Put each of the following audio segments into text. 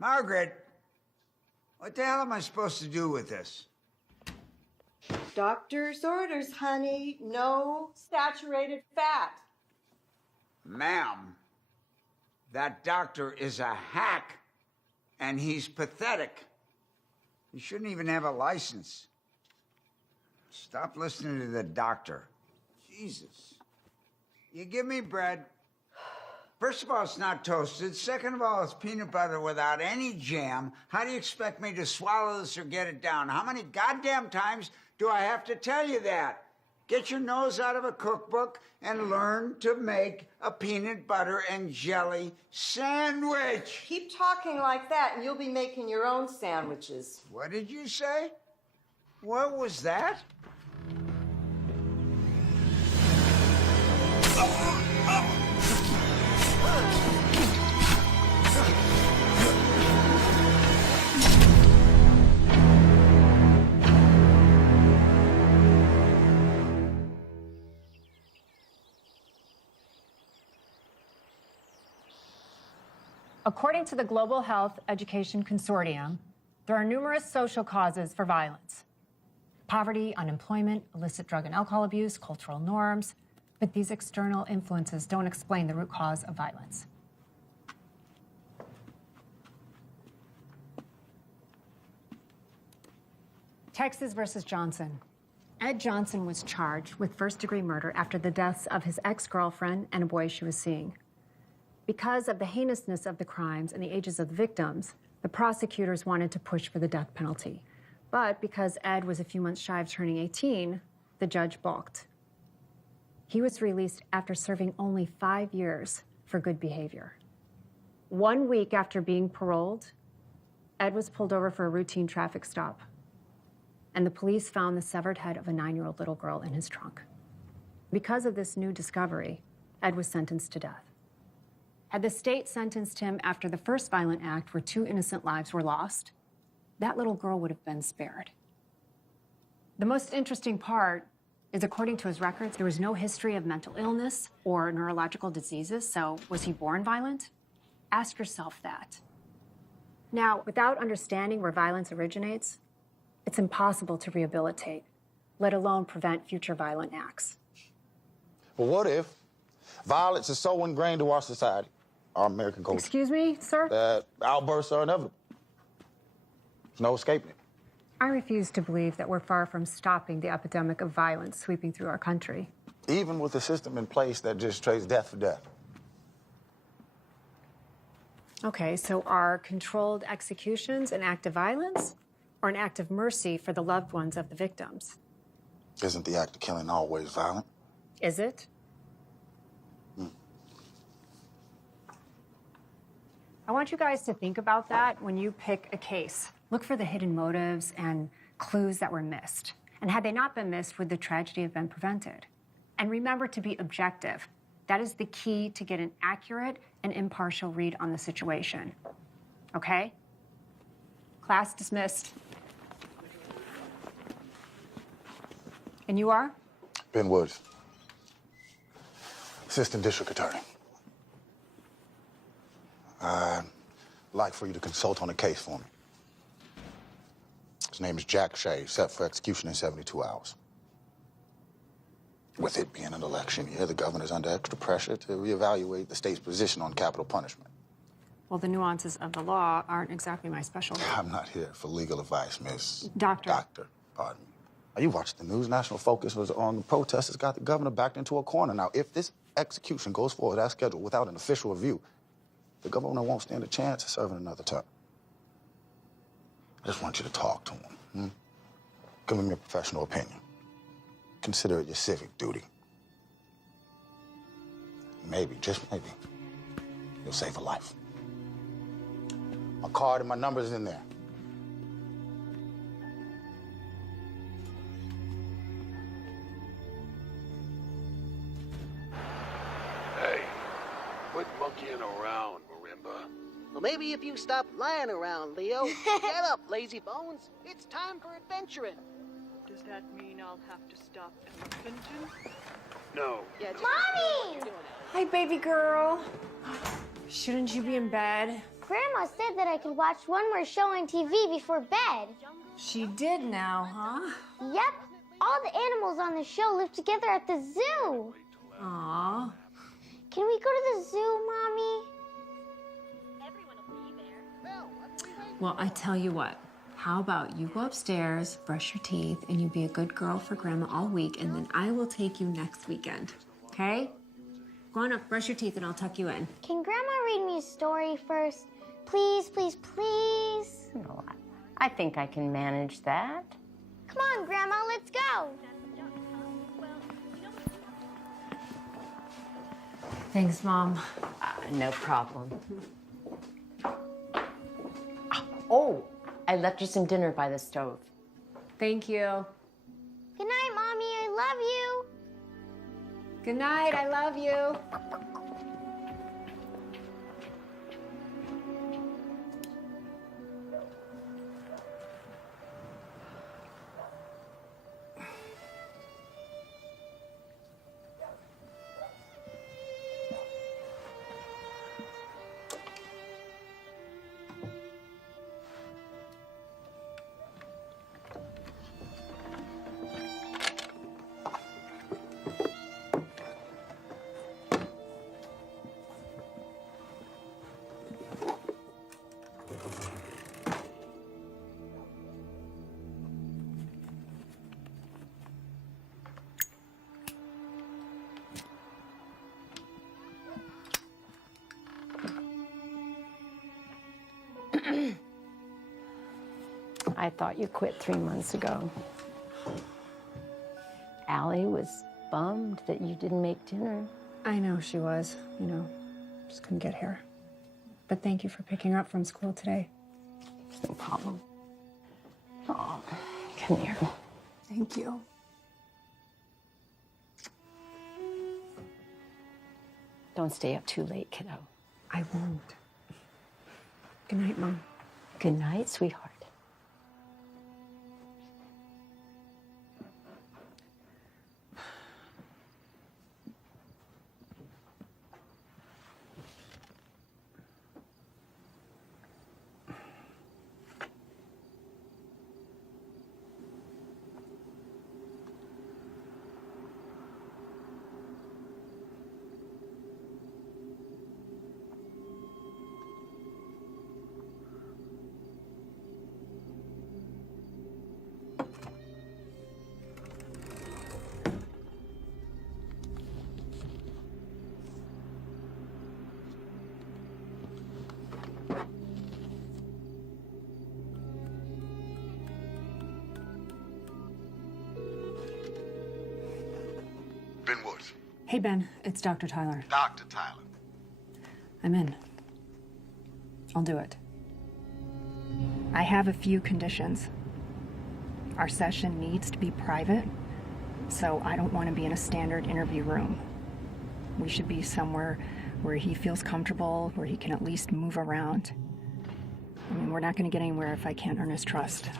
Margaret, what the hell am I supposed to do with this? Doctor's orders, honey. No saturated fat. Ma'am, that doctor is a hack, and he's pathetic. He shouldn't even have a license. Stop listening to the doctor. Jesus. You give me bread. First of all, it's not toasted. Second of all, it's peanut butter without any jam. How do you expect me to swallow this or get it down? How many goddamn times do I have to tell you that? Get your nose out of a cookbook and learn to make a peanut butter and jelly sandwich. Keep talking like that and you'll be making your own sandwiches. What did you say? What was that? According to the Global Health Education Consortium, there are numerous social causes for violence. Poverty, unemployment, illicit drug and alcohol abuse, cultural norms, but these external influences don't explain the root cause of violence. Texas versus Johnson. Ed Johnson was charged with first-degree murder after the deaths of his ex-girlfriend and a boy she was seeing. Because of the heinousness of the crimes and the ages of the victims, the prosecutors wanted to push for the death penalty. But because Ed was a few months shy of turning 18, the judge balked. He was released after serving only 5 years for good behavior. 1 week after being paroled, Ed was pulled over for a routine traffic stop, and the police found the severed head of a 9-year-old little girl in his trunk. Because of this new discovery, Ed was sentenced to death. Had the state sentenced him after the first violent act where 2 innocent lives were lost, that little girl would have been spared. The most interesting part is, according to his records, there was no history of mental illness or neurological diseases, so was he born violent? Ask yourself that. Now, without understanding where violence originates, it's impossible to rehabilitate, let alone prevent future violent acts. But what if violence is so ingrained to our society, our American culture? Excuse me, sir? That outbursts are inevitable. There's no escaping it. I refuse to believe that we're far from stopping the epidemic of violence sweeping through our country. Even with a system in place that just trades death for death. Okay, so are controlled executions an act of violence or an act of mercy for the loved ones of the victims? Isn't the act of killing always violent? Is it? I want you guys to think about that when you pick a case. Look for the hidden motives and clues that were missed. And had they not been missed, would the tragedy have been prevented? And remember to be objective. That is the key to get an accurate and impartial read on the situation. Okay? Class dismissed. And you are? Ben Woods, Assistant District Attorney. I'd like for you to consult on a case for me. His name is Jack Shea, set for execution in 72 hours. With it being an election year, the governor's under extra pressure to reevaluate the state's position on capital punishment. Well, the nuances of the law aren't exactly my specialty. I'm not here for legal advice, Miss... Doctor. Doctor, pardon me. Now, you watched the news. National focus was on the protesters got the governor backed into a corner. Now, if this execution goes forward as scheduled without an official review, the governor won't stand a chance of serving another term. I just want you to talk to him. Give him your professional opinion. Consider it your civic duty. Maybe, just maybe, you'll save a life. My card and my number's in there. Hey, quit monkeying around, Marimba. Well, maybe if you stop lying around, Leo. Get up, lazy bones. It's time for adventuring. Does that mean I'll have to stop elephant? No. Yeah, just Mommy! Hi, baby girl. Shouldn't you be in bed? Grandma said that I could watch one more show on TV before bed. She did now, huh? Yep. All the animals on the show live together at the zoo. Aw. Can we go to the zoo, Mommy? Well, I tell you what. How about you go upstairs, brush your teeth, and you be a good girl for Grandma all week, and then I will take you next weekend. Okay? Go on up, brush your teeth, and I'll tuck you in. Can Grandma read me a story first? Please, please, please. No, I think I can manage that. Come on, Grandma, let's go. Thanks, Mom. No problem. Oh, I left you some dinner by the stove. Thank you. Good night, Mommy. I love you. Good night. I love you. I thought you quit 3 months ago. Allie was bummed that you didn't make dinner. I know she was, just couldn't get here. But thank you for picking her up from school today. No problem. Oh, come here. Thank you. Don't stay up too late, kiddo. I won't. Good night, Mom. Good night, sweetheart. Hey, Ben, it's Dr. Tyler. Dr. Tyler. I'm in. I'll do it. I have a few conditions. Our session needs to be private, so I don't want to be in a standard interview room. We should be somewhere where he feels comfortable, where he can at least move around. I mean, we're not going to get anywhere if I can't earn his trust.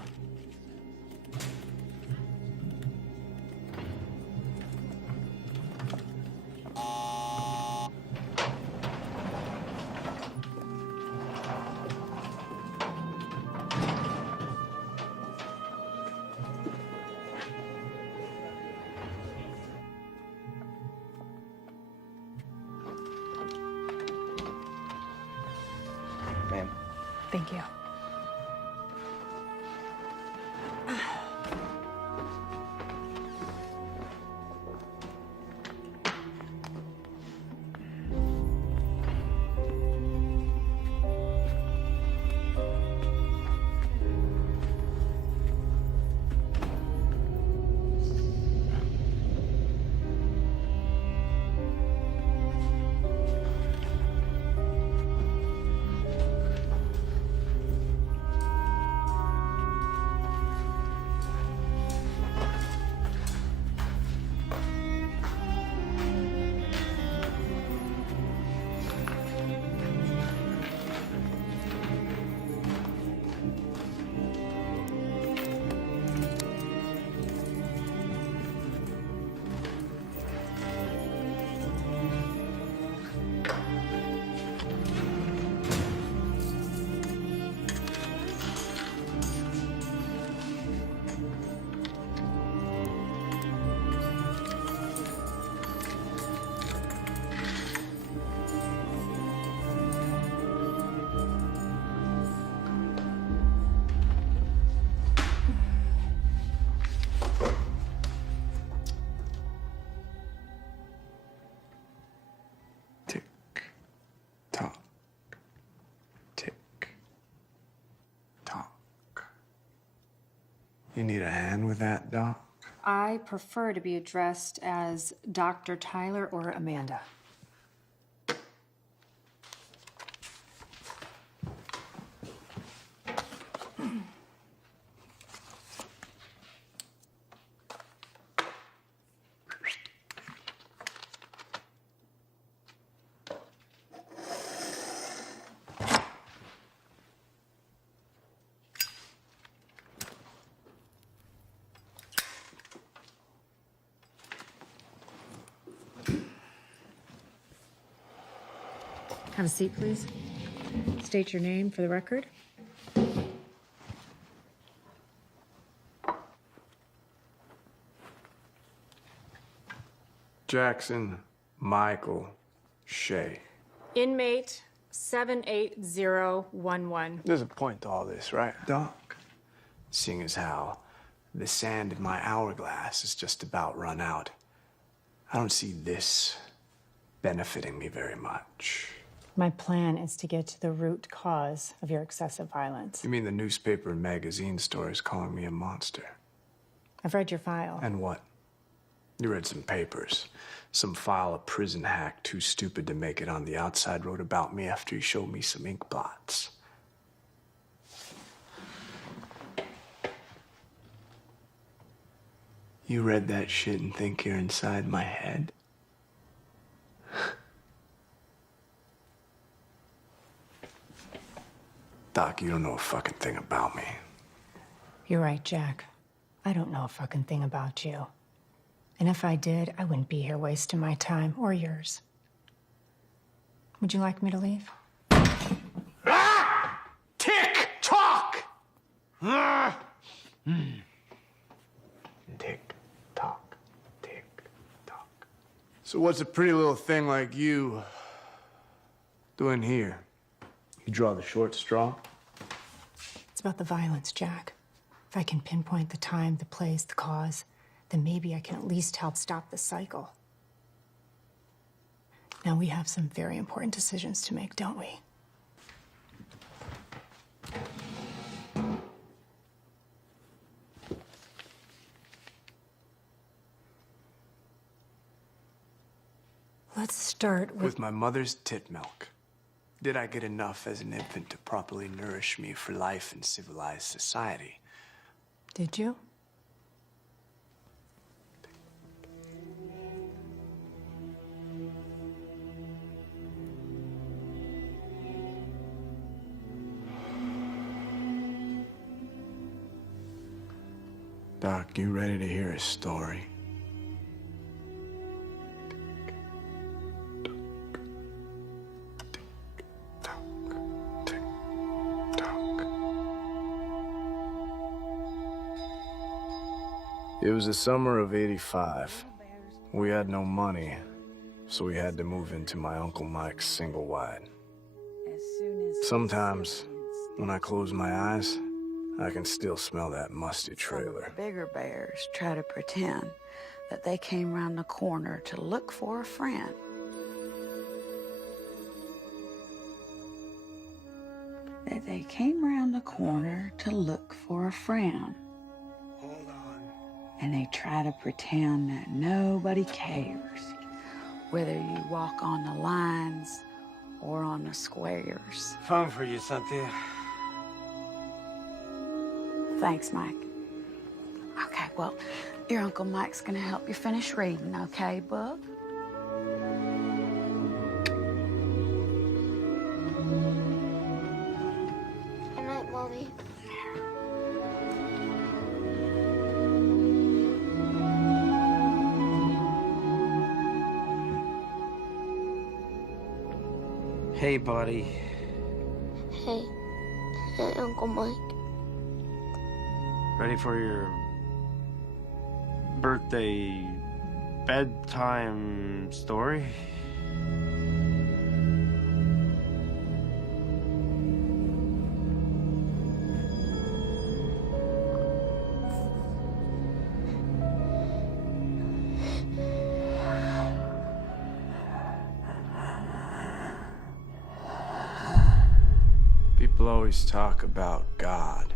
Thank you. You need a hand with that, Doc? I prefer to be addressed as Dr. Tyler or Amanda. Have a seat, please. State your name for the record. Jackson Michael Shea. Inmate 78011. There's a point to all this, right, Doc? Seeing as how the sand in my hourglass is just about run out, I don't see this benefiting me very much. My plan is to get to the root cause of your excessive violence. You mean the newspaper and magazine stories calling me a monster? I've read your file. And what? You read some papers. Some file a prison hack too stupid to make it on the outside wrote about me after he showed me some ink blots. You read that shit and think you're inside my head? Doc, you don't know a fucking thing about me. You're right, Jack. I don't know a fucking thing about you. And if I did, I wouldn't be here wasting my time or yours. Would you like me to leave? Ah! Tick tock! Ah! Tick tock, tick tock. So what's a pretty little thing like you doing here? You draw the short straw? It's about the violence, Jack. If I can pinpoint the time, the place, the cause, then maybe I can at least help stop the cycle. Now, we have some very important decisions to make, don't we? Let's start With my mother's tit milk. Did I get enough as an infant to properly nourish me for life in civilized society? Did you? Doc, you ready to hear a story? It was the summer of '85. We had no money, so we had to move into my Uncle Mike's single wide. Sometimes, when I close my eyes, I can still smell that musty trailer. Bigger bears try to pretend that they came around the corner to look for a friend. That they came around the corner to look for a friend. Hold on. And they try to pretend that nobody cares, whether you walk on the lines or on the squares. Phone for you, Cynthia. Thanks, Mike. Okay, well, your Uncle Mike's gonna help you finish reading, okay, Book? Good night, Mommy. Hey, buddy. Hey. Hey, Uncle Mike. Ready for your birthday bedtime story? People always talk about God.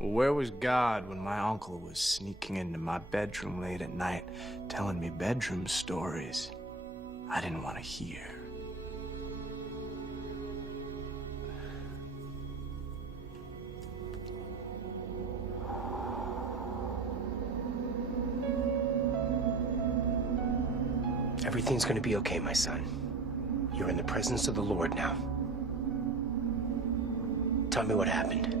Well, where was God when my uncle was sneaking into my bedroom late at night, telling me bedroom stories I didn't want to hear? Everything's gonna be okay, my son. You're in the presence of the Lord now. Tell me what happened.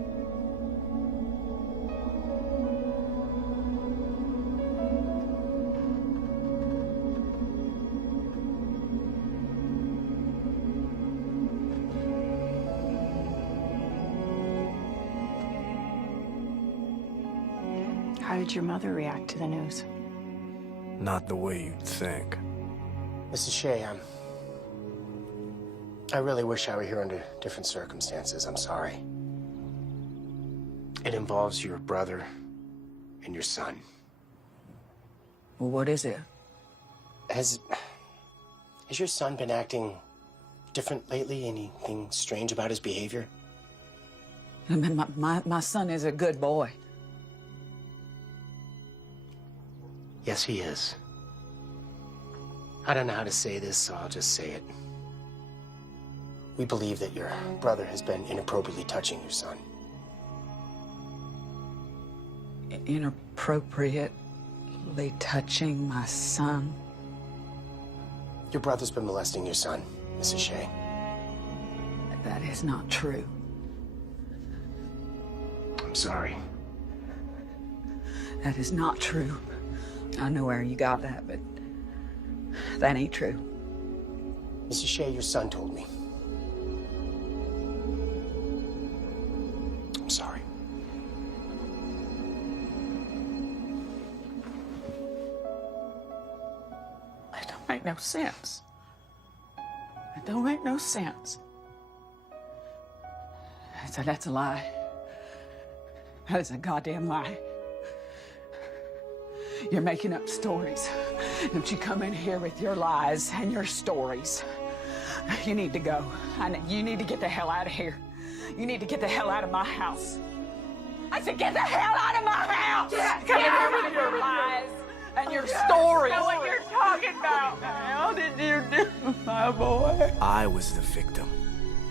How did your mother react to the news? Not the way you'd think. Mrs. Shea, I really wish I were here under different circumstances. I'm sorry. It involves your brother and your son. Well, what is it? Has your son been acting different lately? Anything strange about his behavior? My son is a good boy. Yes, he is. I don't know how to say this, so I'll just say it. We believe that your brother has been inappropriately touching your son. Inappropriately touching my son? Your brother's been molesting your son, Mrs. Shea. That is not true. I'm sorry. That is not true. I know where you got that, but that ain't true. Mrs. Shea, your son told me. I'm sorry. It don't make no sense. It don't make no sense. That's a lie. That is a goddamn lie. You're making up stories. Don't you come in here with your lies and your stories. You need to go. You need to get the hell out of here. You need to get the hell out of my house. I said get the hell out of my house! Come in here with your lies and your stories. I know what you're talking about. How did you do, my boy? I was the victim,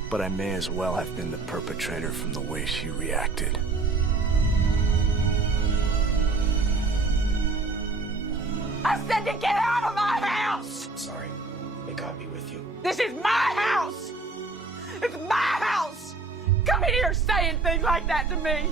but I may as well have been the perpetrator from the way she reacted. I said to get out of my house! Sorry. May God be with you. This is my house! It's my house! Come in here saying things like that to me!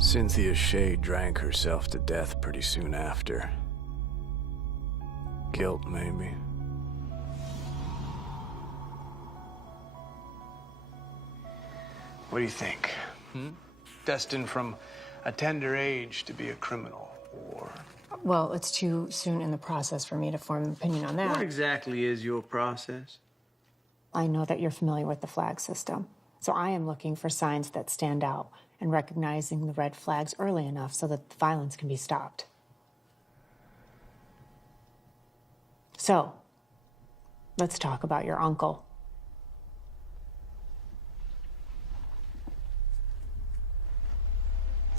Cynthia Shea drank herself to death pretty soon after. Guilt, maybe. What do you think? Destined from a tender age to be a criminal, or... Well, it's too soon in the process for me to form an opinion on that. What exactly is your process? I know that you're familiar with the flag system, so I am looking for signs that stand out and recognizing the red flags early enough so that the violence can be stopped. So, let's talk about your uncle.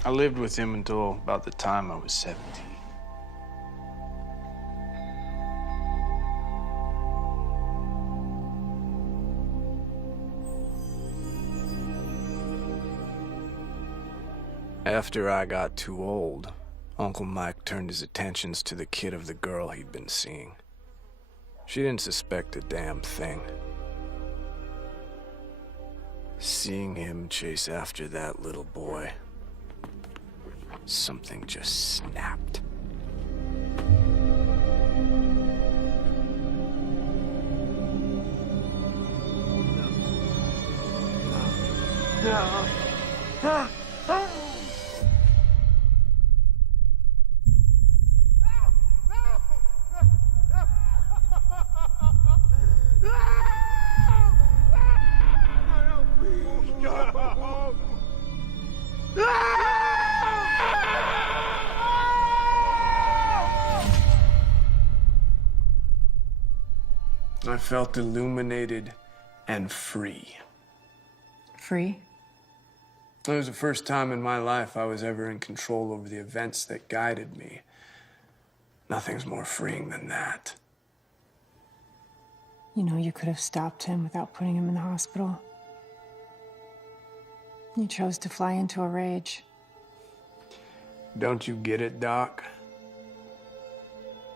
I lived with him until about the time I was 17. After I got too old, Uncle Mike turned his attentions to the kid of the girl he'd been seeing. She didn't suspect a damn thing. Seeing him chase after that little boy, something just snapped. No. I felt illuminated and free. Free? It was the first time in my life I was ever in control over the events that guided me. Nothing's more freeing than that. You know, you could have stopped him without putting him in the hospital. You chose to fly into a rage. Don't you get it, Doc?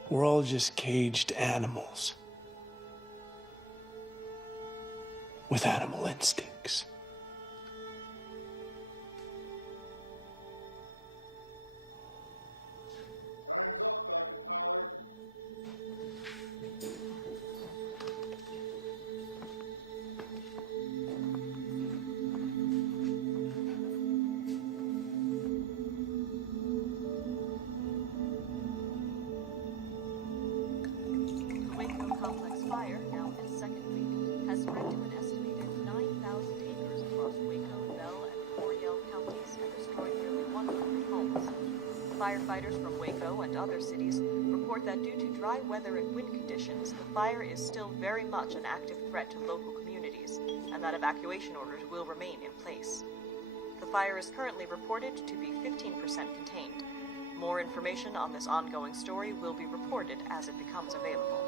We're all just caged animals. With animal instincts. Firefighters from Waco and other cities report that due to dry weather and wind conditions, the fire is still very much an active threat to local communities, and that evacuation orders will remain in place. The fire is currently reported to be 15% contained. More information on this ongoing story will be reported as it becomes available.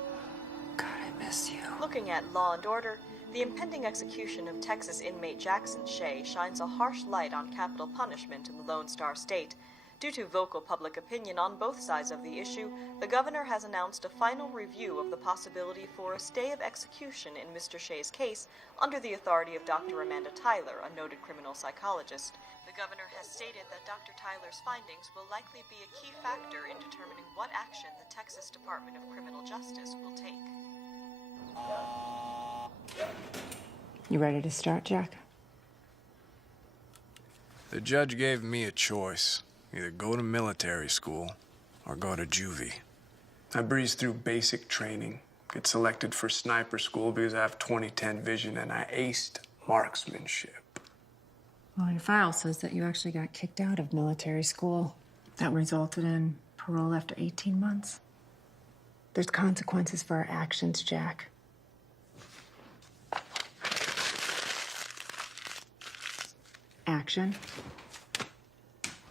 God, I miss you. Looking at law and order, the impending execution of Texas inmate Jackson Shea shines a harsh light on capital punishment in the Lone Star State. Due to vocal public opinion on both sides of the issue, the governor has announced a final review of the possibility for a stay of execution in Mr. Shea's case under the authority of Dr. Amanda Tyler, a noted criminal psychologist. The governor has stated that Dr. Tyler's findings will likely be a key factor in determining what action the Texas Department of Criminal Justice will take. You ready to start, Jack? The judge gave me a choice. Either go to military school or go to juvie. I breezed through basic training, get selected for sniper school because I have 20/10 vision, and I aced marksmanship. Well, your file says that you actually got kicked out of military school. That resulted in parole after 18 months. There's consequences for our actions, Jack. Action.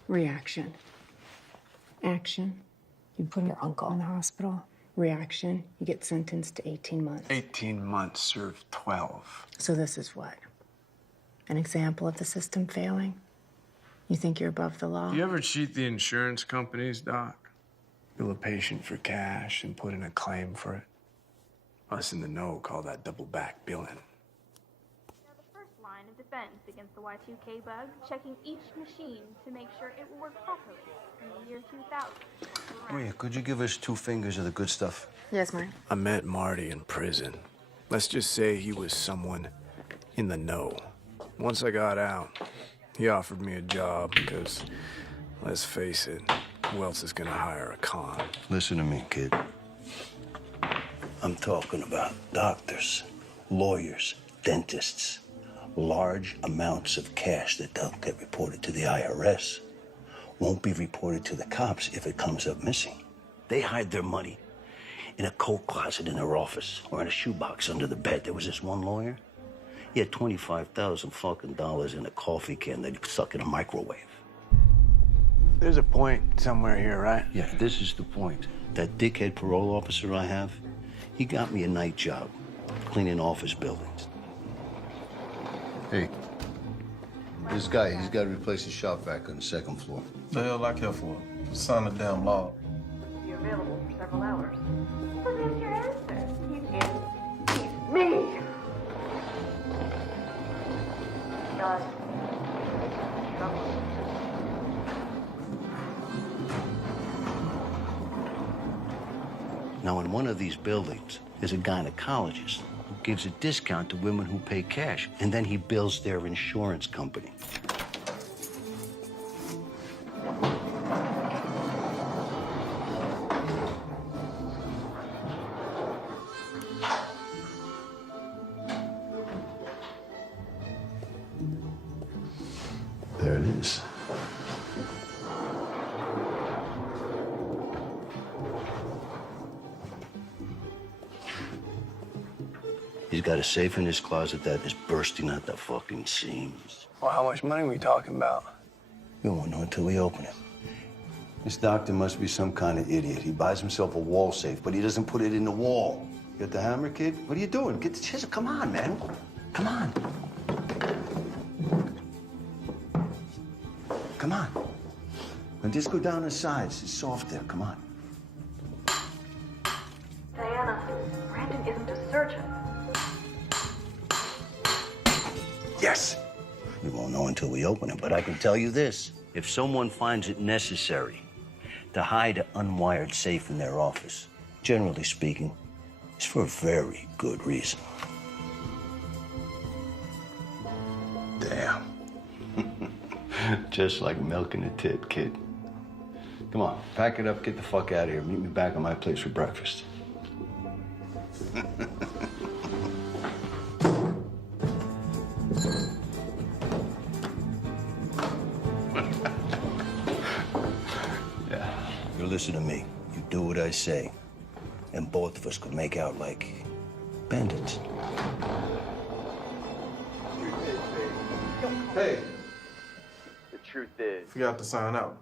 Reaction. Action, you put your uncle in the hospital. Reaction, you get sentenced to 18 months. 18 months, served 12. So this is what? An example of the system failing? You think you're above the law? Do you ever cheat the insurance companies, Doc? Bill a patient for cash and put in a claim for it? Us in the know call that double back billing. Line of defense against the Y2K bug, checking each machine to make sure it will work properly in the year 2000. Maria, could you give us 2 fingers of the good stuff? Yes, ma'am. I met Marty in prison. Let's just say he was someone in the know. Once I got out, he offered me a job because, let's face it, who else is gonna hire a con? Listen to me, kid. I'm talking about doctors, lawyers, dentists. Large amounts of cash that don't get reported to the IRS won't be reported to the cops if it comes up missing. They hide their money in a coat closet in their office or in a shoebox under the bed. There was this one lawyer. He had $25,000 fucking dollars in a coffee can that he stuck in a microwave. There's a point somewhere here, right? Yeah, this is the point. That dickhead parole officer I have, he got me a night job cleaning office buildings. Hey, this guy, he's got to replace his shop vac on the 2nd floor. The hell I care for? Sign the damn law. Be available for several hours. So there's your answer. He's me. God. Now, in one of these buildings, there's a gynecologist who gives a discount to women who pay cash, and then he bills their insurance company. There it is. got a safe in his closet that is bursting at the fucking seams. Well, how much money are we talking about? We won't know until we open it. This doctor must be some kind of idiot. He buys himself a wall safe, but he doesn't put it in the wall. You got the hammer, kid? What are you doing? Get the chisel. Come on, man. Come on. Come on. And just go down the sides. It's soft there. Come on. Diana, Brandon isn't a surgeon. Yes. We won't know until we open it, but I can tell you this. If someone finds it necessary to hide an unwired safe in their office, generally speaking, it's for a very good reason. Damn. Just like milking a tit, kid. Come on, pack it up, get the fuck out of here. Meet me back at my place for breakfast. You listen to me. You do what I say. And both of us could make out like bandits. Hey, The truth is, forgot to sign out.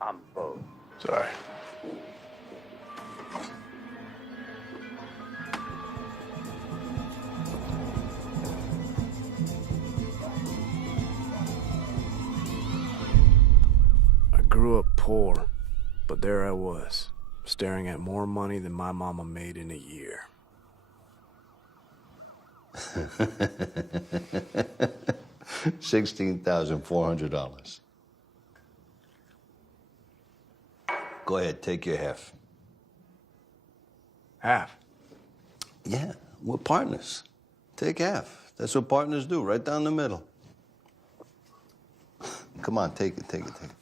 I'm both. Sorry. I grew up poor, but there I was, staring at more money than my mama made in a year. $16,400. Go ahead, take your half. Half? Yeah, we're partners. Take half. That's what partners do, right down the middle. Come on, take it, take it, take it.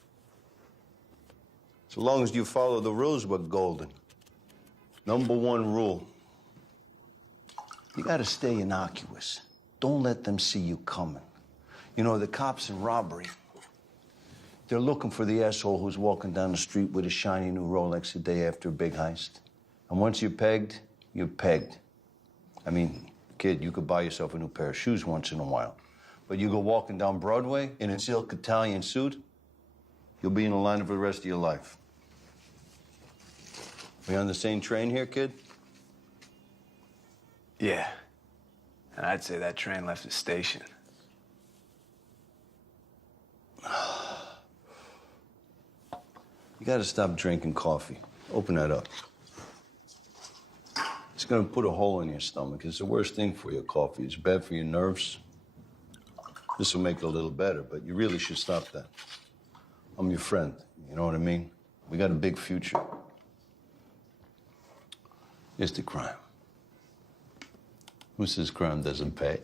So long as you follow the rules, we're golden. Number one rule. You gotta stay innocuous. Don't let them see you coming. You know, the cops in robbery, they're looking for the asshole who's walking down the street with a shiny new Rolex the day after a big heist. And once you're pegged, you're pegged. I mean, kid, you could buy yourself a new pair of shoes once in a while. But you go walking down Broadway in a silk Italian suit, you'll be in a line for the rest of your life. We on the same train here, kid? Yeah. And I'd say that train left the station. You gotta stop drinking coffee. Open that up. It's gonna put a hole in your stomach. It's the worst thing for you, coffee. It's bad for your nerves. This will make it a little better, but you really should stop that. I'm your friend, you know what I mean? We got a big future. It's the crime. Who says crime doesn't pay?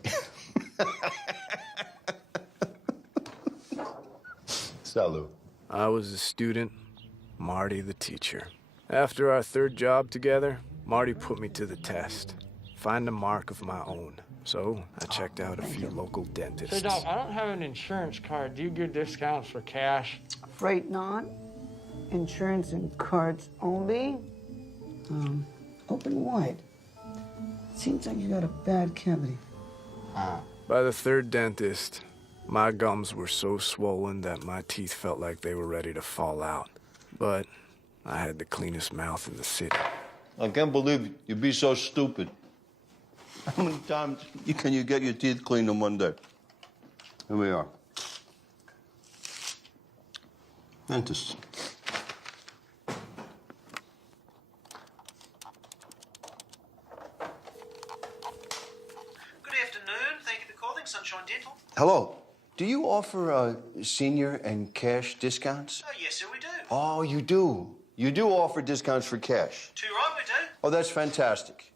Salud. I was a student, Marty the teacher. After our third job together, Marty put me to the test. Find a mark of my own. So I checked out a few local dentists. Say, Doc, I don't have an insurance card. Do you give discounts for cash? Afraid not. Insurance and cards only. Open wide. Seems like you got a bad cavity. By the third dentist, my gums were so swollen that my teeth felt like they were ready to fall out. But I had the cleanest mouth in the city. I can't believe you'd be so stupid. How many times can you get your teeth cleaned in one day? Here we are. Dentists. Good afternoon. Thank you for calling Sunshine Dental. Hello. Do you offer senior and cash discounts? Oh, yes, sir, we do. Oh, you do. You do offer discounts for cash. Too right, we do. Oh, that's fantastic.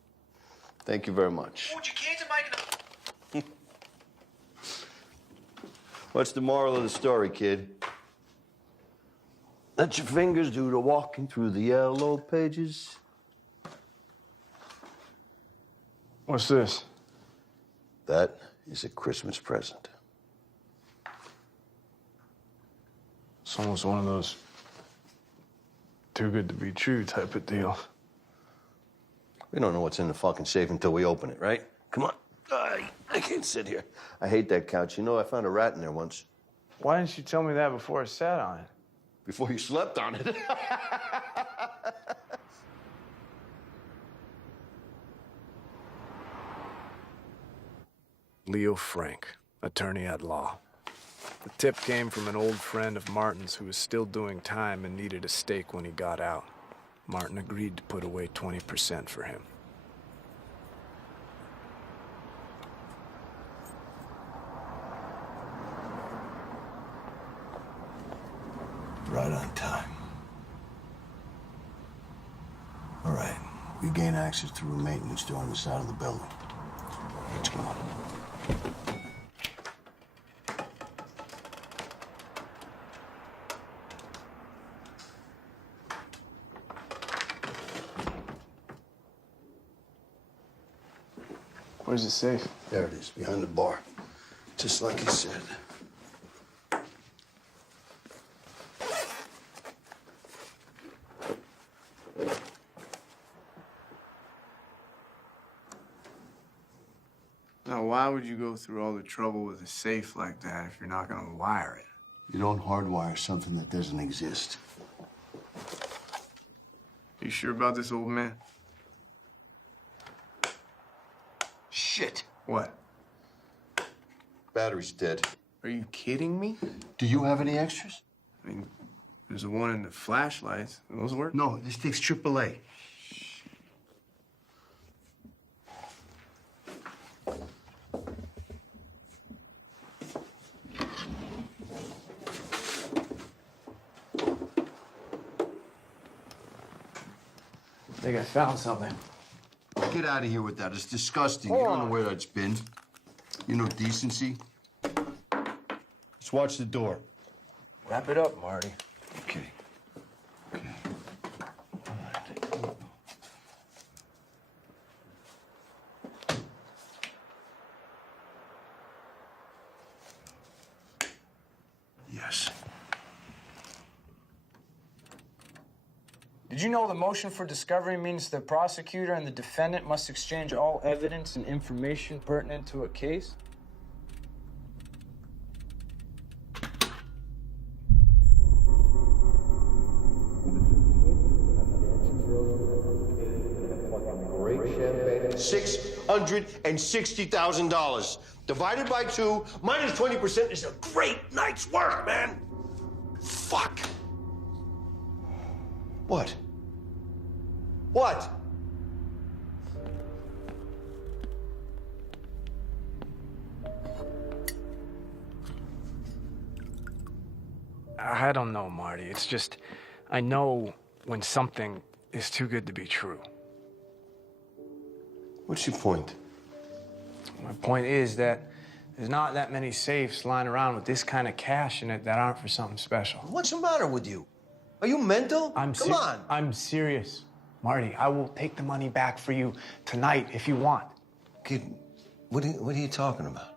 Thank you very much. Would you care to make an... What's the moral of the story, kid? Let your fingers do the walking through the yellow pages. What's this? That is a Christmas present. It's almost one of those too good to be true type of deal. We don't know what's in the fucking safe until we open it, right? Come on. I can't sit here. I hate that couch. You know, I found a rat in there once. Why didn't you tell me that before I sat on it? Before you slept on it. Leo Frank, attorney at law. The tip came from an old friend of Martin's who was still doing time and needed a stake when he got out. Martin agreed to put away 20% for him. Right on time. All right, we gain access to a maintenance door on the side of the building. Let's go. Where's the safe? There it is, behind the bar. Just like he said. Now, why would you go through all the trouble with a safe like that if you're not gonna wire it? You don't hardwire something that doesn't exist. You sure about this, old man? Shit. What? Battery's dead. Are you kidding me? Do you have any extras? I mean, there's the one in the flashlights. Those work? No, this takes AAA. I think I found something. Get out of here with that. It's disgusting. You don't know where that's been. You know decency. Let's watch the door. Wrap it up, Marty. Okay. Okay. Yes. Did you know the motion for discovery means the prosecutor and the defendant must exchange all evidence and information pertinent to a case? $660,000 divided by 2 minus 20% is a great night's work, man. Fuck. What? What? I don't know, Marty. It's just, I know when something is too good to be true. What's your point? My point is that there's not that many safes lying around with this kind of cash in it that aren't for something special. What's the matter with you? Are you mental? Come on. I'm serious. Marty, I will take the money back for you tonight if you want. Kid, what are you talking about?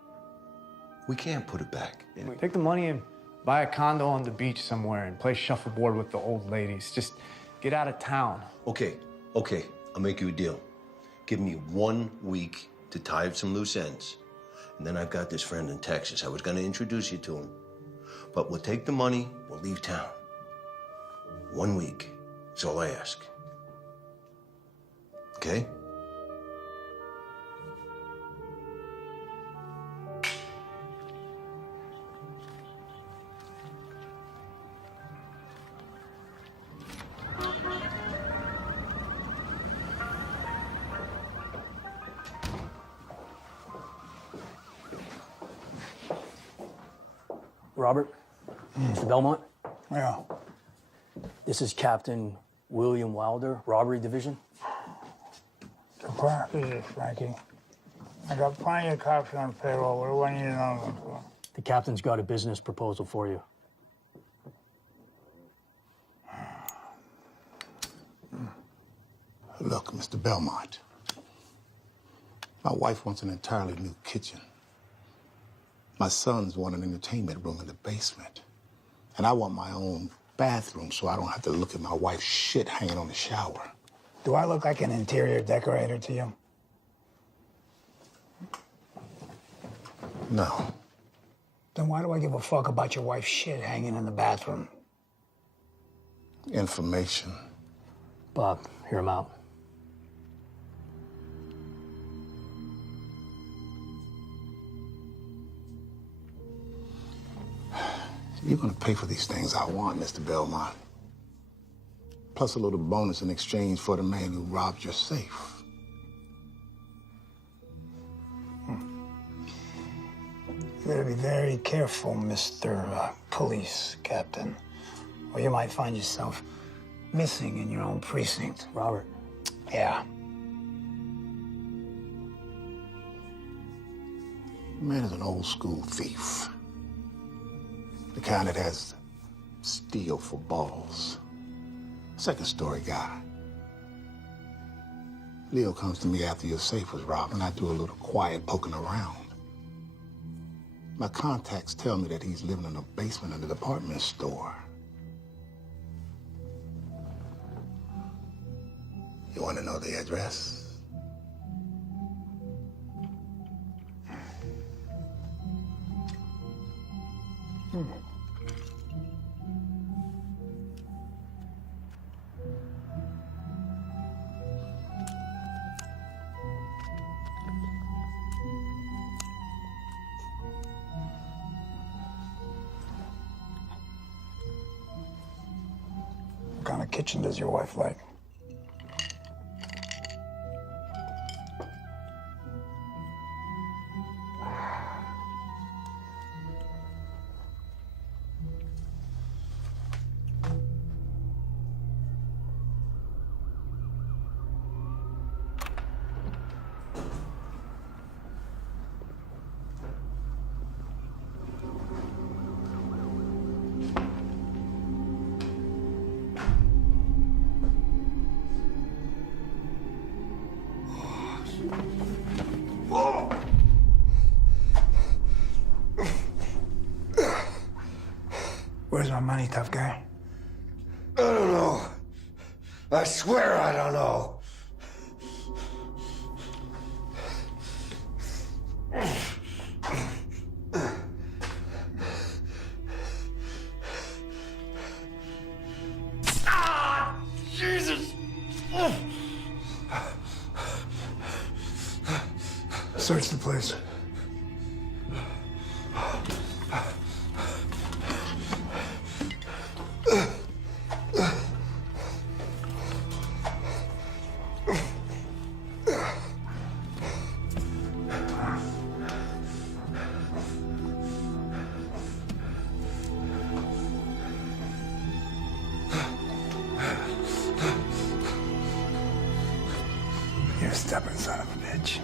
We can't put it back. Take the money and buy a condo on the beach somewhere and play shuffleboard with the old ladies. Just get out of town. Okay. I'll make you a deal. Give me 1 week to tie up some loose ends. And then I've got this friend in Texas. I was going to introduce you to him. But we'll take the money, we'll leave town. 1 week is all I ask. Okay? Robert? Mr. Belmont? Yeah. This is Captain William Wilder, Robbery Division. Surprise, this is Frankie. I got plenty of cops on payroll. What do I need another one for? The captain's got a business proposal for you. Look, Mr. Belmont. My wife wants an entirely new kitchen. My sons want an entertainment room in the basement. And I want my own bathroom so I don't have to look at my wife's shit hanging on the shower. Do I look like an interior decorator to you? No. Then why do I give a fuck about your wife's shit hanging in the bathroom? Information. Bob, hear him out. You're gonna pay for these things I want, Mr. Belmont. Plus a little bonus in exchange for the man who robbed your safe. You better be very careful, Mr. Police Captain, or you might find yourself missing in your own precinct. Robert. Yeah. The man is an old school thief. The kind that has steel for balls. Second story guy. Leo comes to me after your safe was robbed, and I do a little quiet poking around. My contacts tell me that he's living in a basement of the department store. You want to know the address? What kind of kitchen does your wife like? Where's my money, tough guy? I don't know. I swear I don't know. Ah, Jesus! Search the place. You stubborn son of a bitch.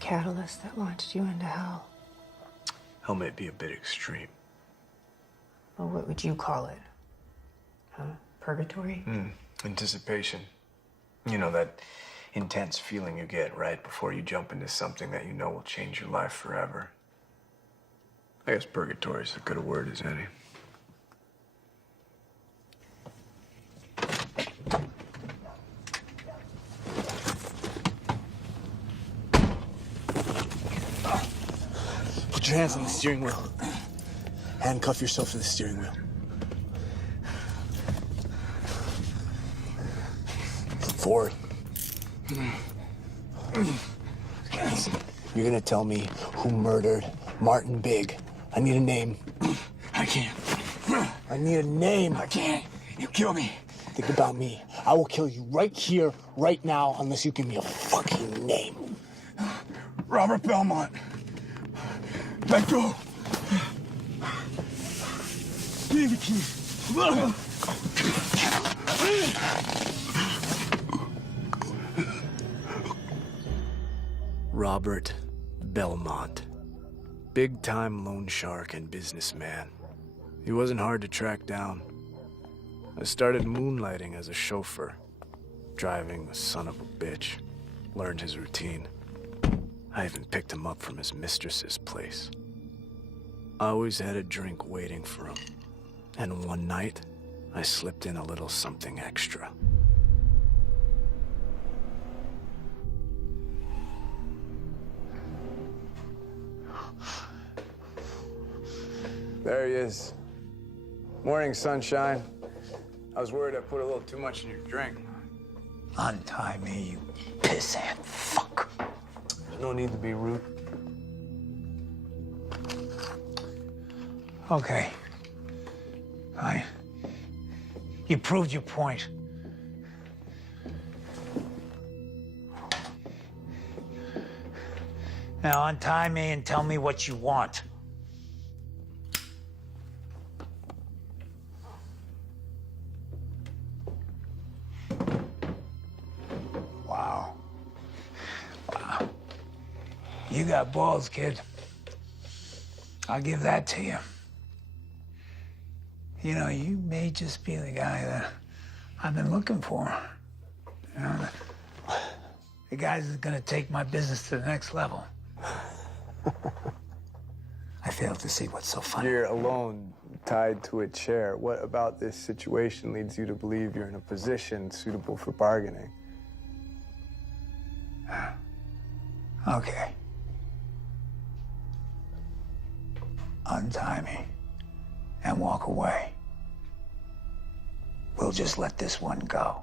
Catalyst that launched you into hell. Hell may be a bit extreme. Well, what would you call it? Purgatory? Anticipation. You know, that intense feeling you get right before you jump into something that you know will change your life forever. I guess purgatory is as good a word as any. Put your hands on the steering wheel. Handcuff yourself to the steering wheel. Forward. You're gonna tell me who murdered Martin Big. I need a name. I can't. I need a name. I can't. You kill me. Think about me. I will kill you right here, right now, unless you give me a fucking name. Robert Belmont. Let go. Give me the keys. Robert Belmont. Big-time loan shark and businessman. He wasn't hard to track down. I started moonlighting as a chauffeur, driving the son of a bitch. Learned his routine. I even picked him up from his mistress's place. I always had a drink waiting for him. And one night, I slipped in a little something extra. There he is. Morning, sunshine. I was worried I put a little too much in your drink. Untie me, you pissant fuck. There's no need to be rude. Okay. Fine. You proved your point. Now untie me and tell me what you want. Wow. Wow. You got balls, kid. I'll give that to you. You know, you may just be the guy that I've been looking for. You know, the guy that's gonna take my business to the next level. I fail to see what's so funny. You're alone, tied to a chair. What about this situation leads you to believe you're in a position suitable for bargaining? Okay. Untie me and walk away. We'll just let this one go.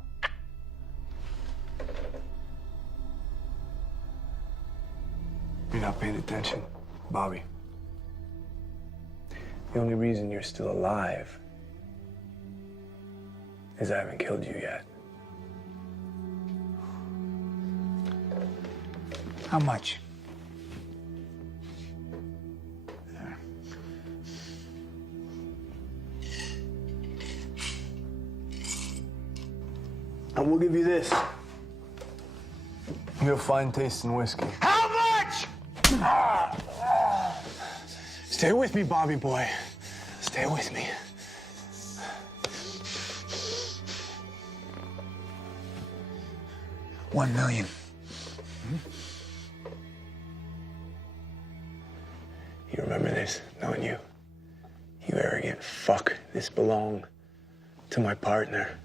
You're not paying attention, Bobby. The only reason you're still alive is I haven't killed you yet. How much? And we'll give you this. You have a fine taste in whiskey. How much? Stay with me, Bobby boy. Stay with me. $1 million. You remember this, don't you? You arrogant fuck. This belonged to my partner.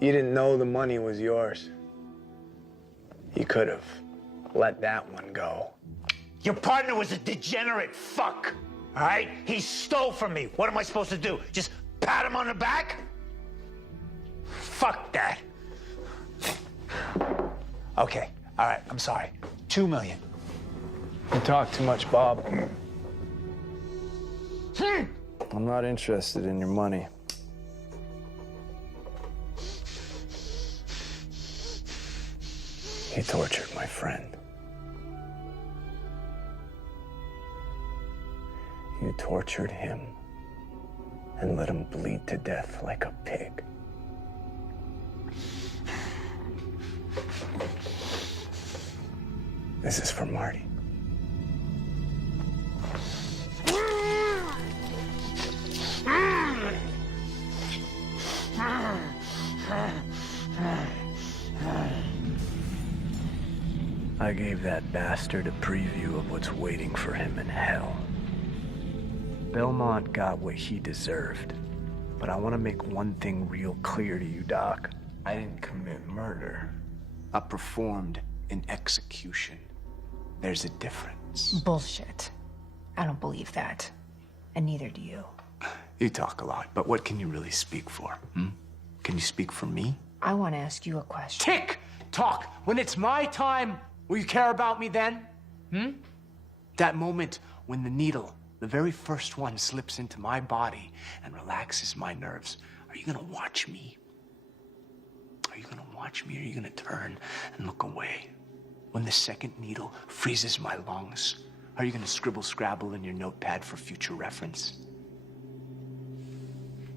You didn't know the money was yours. You could have let that one go. Your partner was a degenerate fuck, all right? He stole from me. What am I supposed to do? Just pat him on the back? Fuck that. Okay, all right, I'm sorry. $2 million. You talk too much, Bob. I'm not interested in your money. He tortured my friend. You tortured him and let him bleed to death like a pig. This is for Marty. I gave that bastard a preview of what's waiting for him in hell. Belmont got what he deserved, but I want to make one thing real clear to you, Doc. I didn't commit murder. I performed an execution. There's a difference. reference. Bullshit. I don't believe that. And neither do you. You talk a lot, but what can you really speak for? Can you speak for me? I want to ask you a question. Tick tock. When it's my time, will you care about me then? That moment when the needle, the very first one, slips into my body and relaxes my nerves. Are you gonna watch me? Are you gonna watch me, or are you gonna turn and look away? When the second needle freezes my lungs, are you gonna scribble scrabble in your notepad for future reference?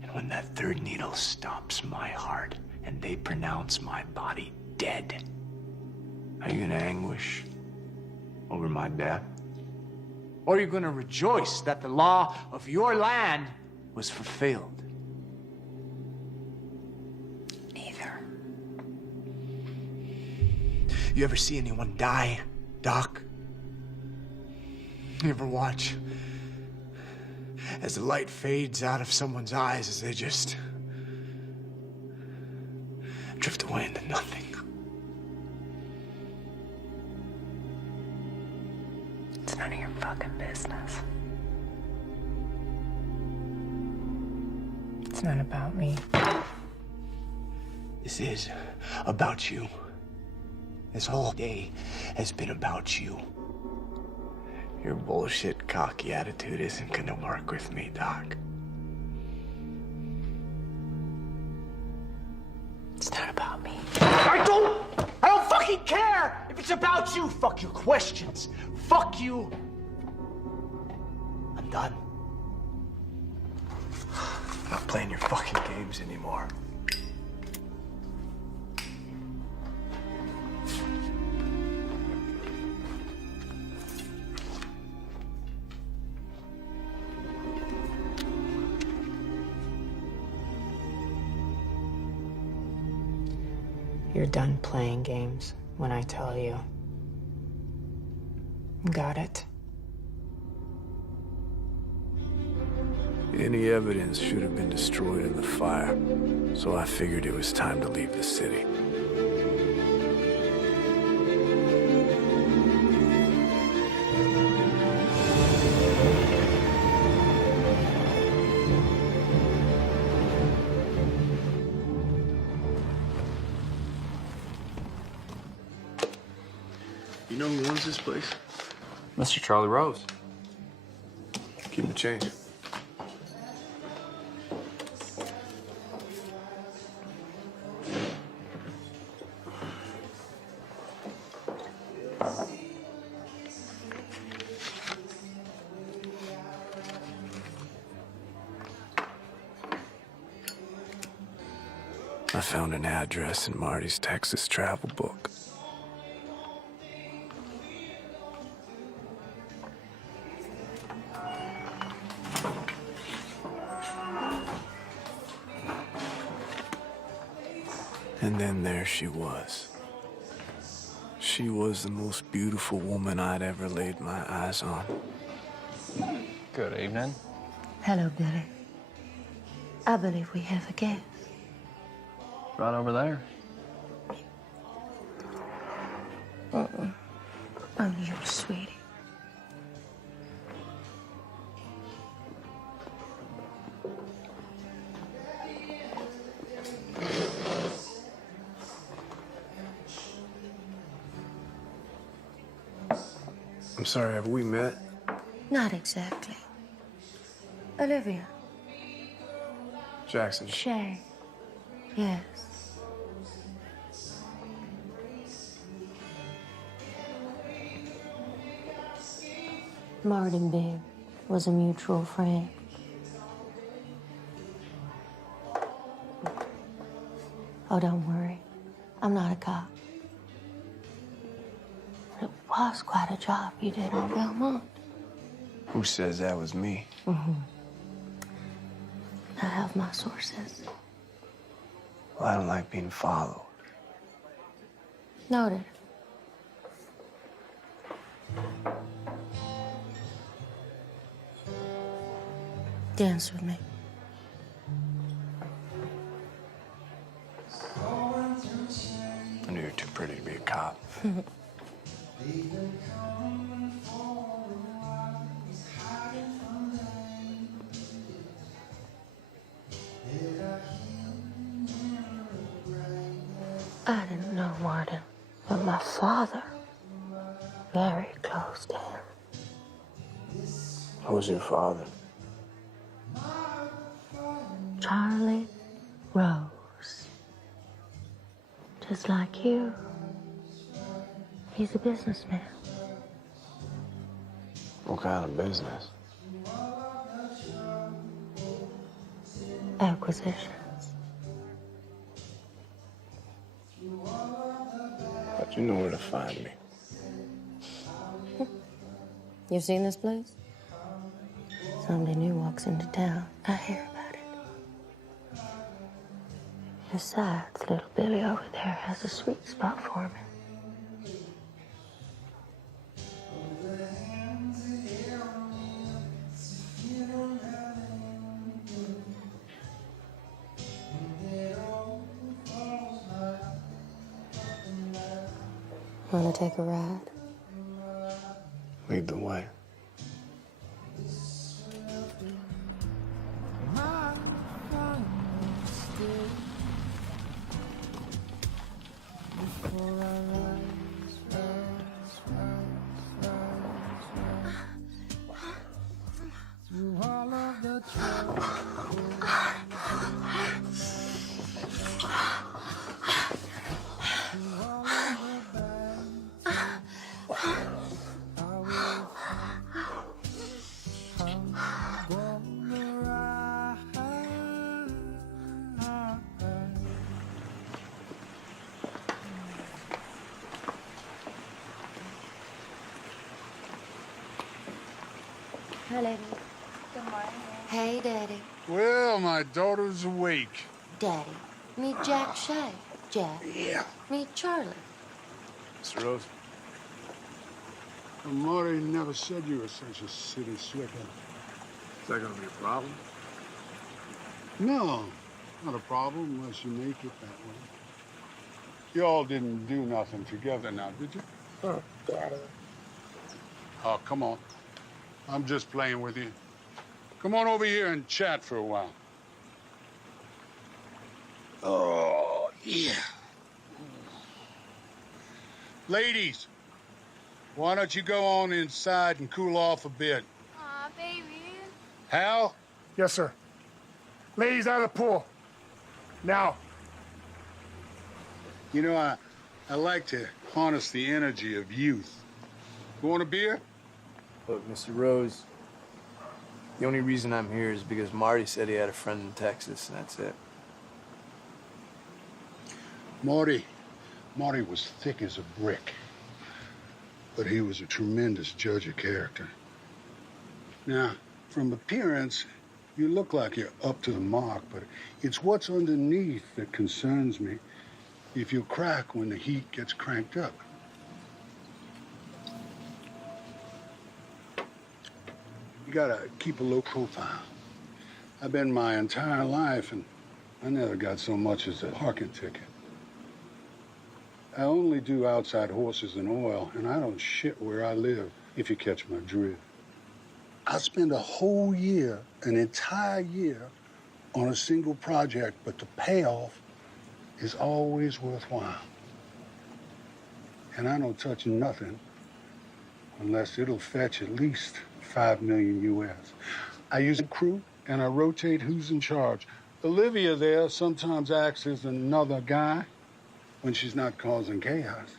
And when that third needle stops my heart and they pronounce my body dead, are you gonna anguish over my death? Or are you gonna rejoice that the law of your land was fulfilled? Neither. You ever see anyone die, Doc? You ever watch as the light fades out of someone's eyes as they just drift away into nothing? It's none of your fucking business. It's not about me. This is about you. This whole day has been about you. Your bullshit, cocky attitude isn't gonna work with me, Doc. It's not about me. I don't fucking care if it's about you. Fuck your questions. Fuck you. I'm done. I'm not playing your fucking games anymore. You're done playing games when I tell you. Got it? Any evidence should have been destroyed in the fire, so I figured it was time to leave the city. You know who owns this place? Mr. Charlie Rose. Keep the change. I found an address in Marty's Texas travel book. And then there she was. She was the most beautiful woman I'd ever laid my eyes on. Good evening. Hello, Billy. I believe we have a guest. Right over there. Oh, you sweetie. I'm sorry, have we met? Not exactly. Olivia. Jackson. Shay. Yes. Martin Big was a mutual friend. Oh, don't worry. I'm not a cop. It was quite a job you did on Belmont. Who says that was me? I have my sources. Well, I don't like being followed. Noted. Dance with me. I knew you were too pretty to be a cop. I didn't know Martin, but my father, very close to him. Who's your father? Charlie Rose. Just like you. He's a businessman. What kind of business? Acquisitions. But you know where to find me. You've seen this place? Somebody new walks into town. I hear about it. Besides, little Billy over there has a sweet spot for me. Want to take a ride? Lead the way. Hi, lady. Good morning. Hey, Daddy. Well, my daughter's awake. Daddy, meet Jack Shay. Jack. Yeah. Meet Charlie. Mr. Rose. Well, Marty never said you were such a city slicker. Is that gonna be a problem? No, not a problem unless you make it that way. You all didn't do nothing together now, did you? Oh, Daddy. Oh, come on. I'm just playing with you. Come on over here and chat for a while. Oh, yeah. Ladies, why don't you go on inside and cool off a bit? Aw, baby. Hal? Yes, sir. Ladies out of the pool. Now. You know, I like to harness the energy of youth. You want a beer? Look, Mr. Rose, the only reason I'm here is because Marty said he had a friend in Texas, and that's it. Marty was thick as a brick, but he was a tremendous judge of character. Now, from appearance, you look like you're up to the mark, but it's what's underneath that concerns me. If you crack when the heat gets cranked up. You gotta keep a low profile. I've been my entire life, and I never got so much as a parking ticket. I only do outside horses and oil, and I don't shit where I live, if you catch my drift. I spend a whole year, an entire year, on a single project, but the payoff is always worthwhile. And I don't touch nothing unless it'll fetch at least $5 million US. I use a crew and I rotate who's in charge. Olivia there sometimes acts as another guy when she's not causing chaos.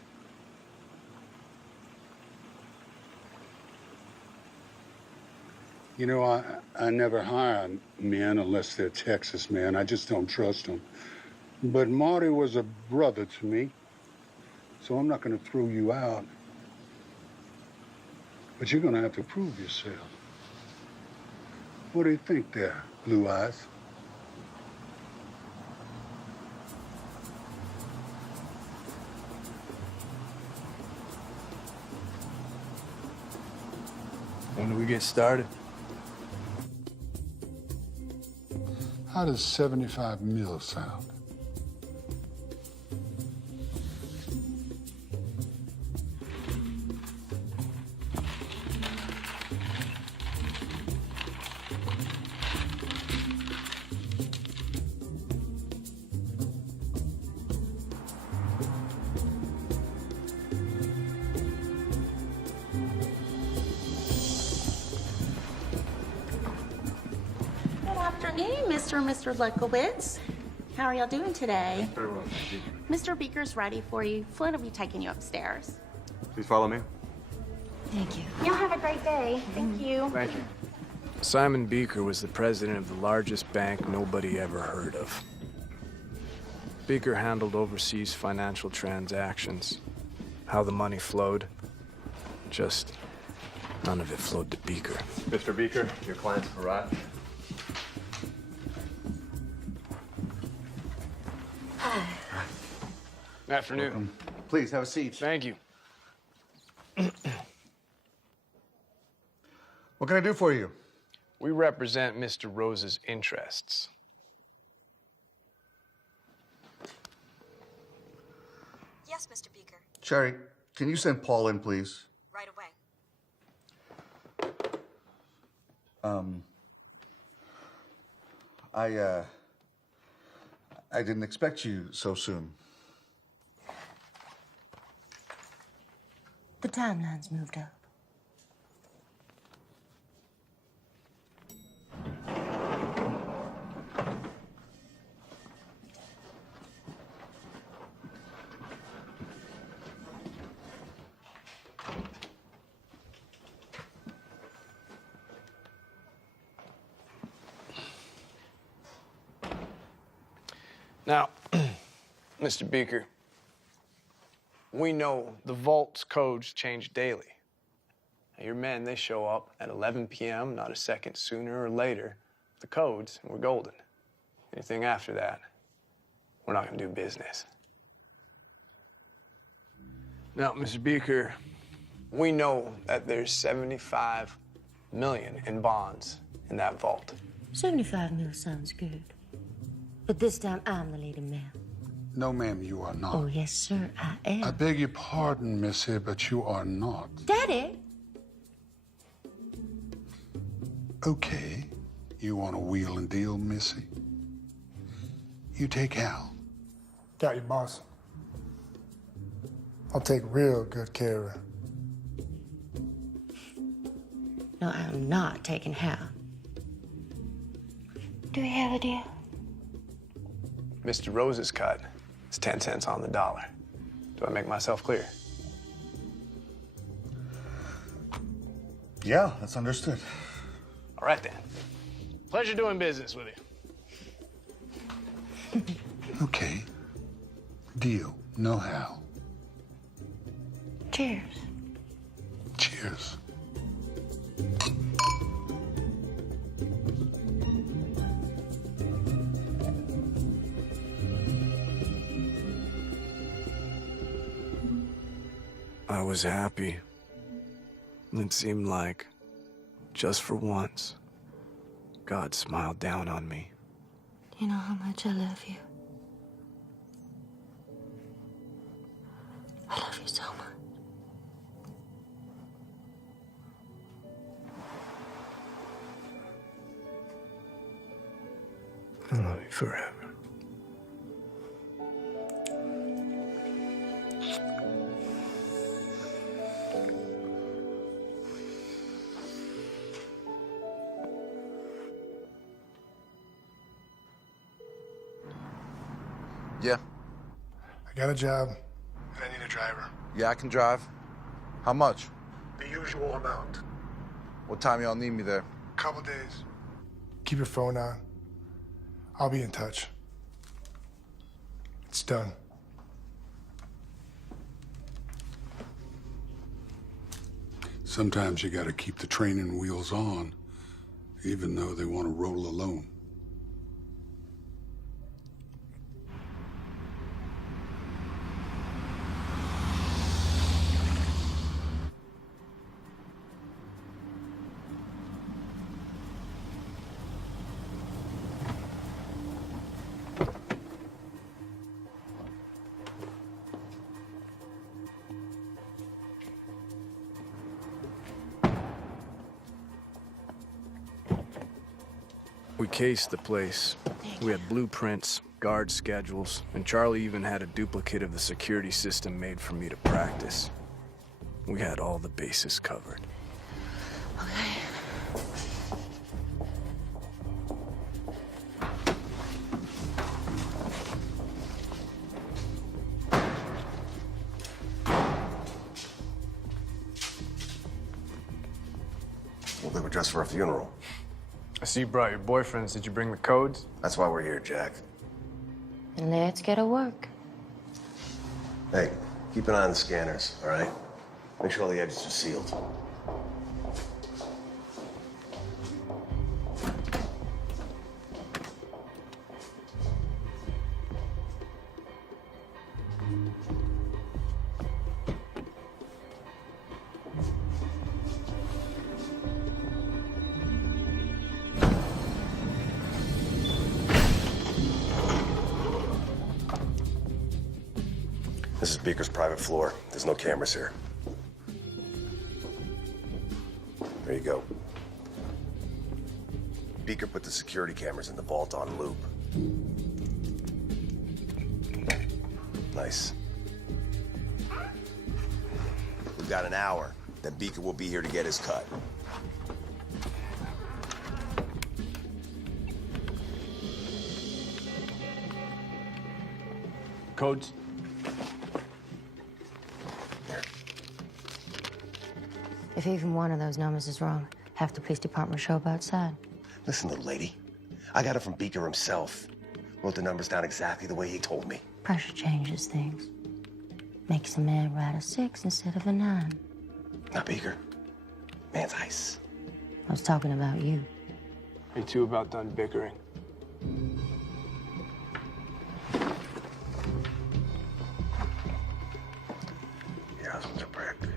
You know, I never hire men unless they're Texas men. I just don't trust them. But Marty was a brother to me, so I'm not going to throw you out. But you're going to have to prove yourself. What do you think there, Blue Eyes? When do we get started? How does 75 mil sound? morning, Mr. and Mr. Lukowitz. How are y'all doing today? Very well, thank you. Mr. Beaker's ready for you. Flynn will be taking you upstairs. Please follow me. Thank you. Y'all have a great day. Thank you. Thank you. Simon Beaker was the president of the largest bank nobody ever heard of. Beaker handled overseas financial transactions. How the money flowed, just none of it flowed to Beaker. Mr. Beaker, your client's arrived. Afternoon. Welcome. Please have a seat. Thank you. What can I do for you? We represent Mr. Rose's interests. Yes, Mr. Beaker. Sherry, can you send Paul in, please? Right away. I didn't expect you so soon. The timeline's moved up. Now, Mr. Beaker, we know the vault's codes change daily. Now, your men, they show up at 11 p.m., not a second sooner or later. The codes, and we're golden. Anything after that, we're not gonna do business. Now, Mr. Beaker, we know that there's 75 million in bonds in that vault. 75 mil sounds good. But this time, I'm the leading man. No, ma'am, you are not. Oh, yes, sir, I am. I beg your pardon, Missy, but you are not. Daddy! Okay. You want to wheel and deal, Missy? You take Hal. Got you, boss. I'll take real good care of her. No, I'm not taking Hal. Do we have a deal? Mr. Rose's cut is 10 cents on the dollar. Do I make myself clear? Yeah, that's understood. All right, then. Pleasure doing business with you. Okay. Deal. No Hal. Cheers. Cheers. I was happy. It seemed like, just for once, God smiled down on me. You know how much I love you. I love you so much. I love you forever. Yeah. I got a job, and I need a driver. Yeah, I can drive. How much? The usual amount. What time y'all need me there? Couple days. Keep your phone on. I'll be in touch. It's done. Sometimes you gotta keep the training wheels on, even though they want to roll alone. We cased the place. We had blueprints, guard schedules, and Charlie even had a duplicate of the security system made for me to practice. We had all the bases covered. Okay. Well, they were dressed for a funeral. I see you brought your boyfriends. Did you bring the codes? That's why we're here, Jack. And let's get to work. Hey, keep an eye on the scanners, all right? Make sure all the exits are sealed. This is Beaker's private floor. There's no cameras here. There you go. Beaker put the security cameras in the vault on loop. Nice. We've got an hour. Then Beaker will be here to get his cut. Codes? If even one of those numbers is wrong, half the police department will show up outside. Listen, little lady. I got it from Beaker himself. Wrote the numbers down exactly the way he told me. Pressure changes things. Makes a man write a 6 instead of a 9. Not Beaker. Man's ice. I was talking about you. You two about done bickering? Your husband's a prick. You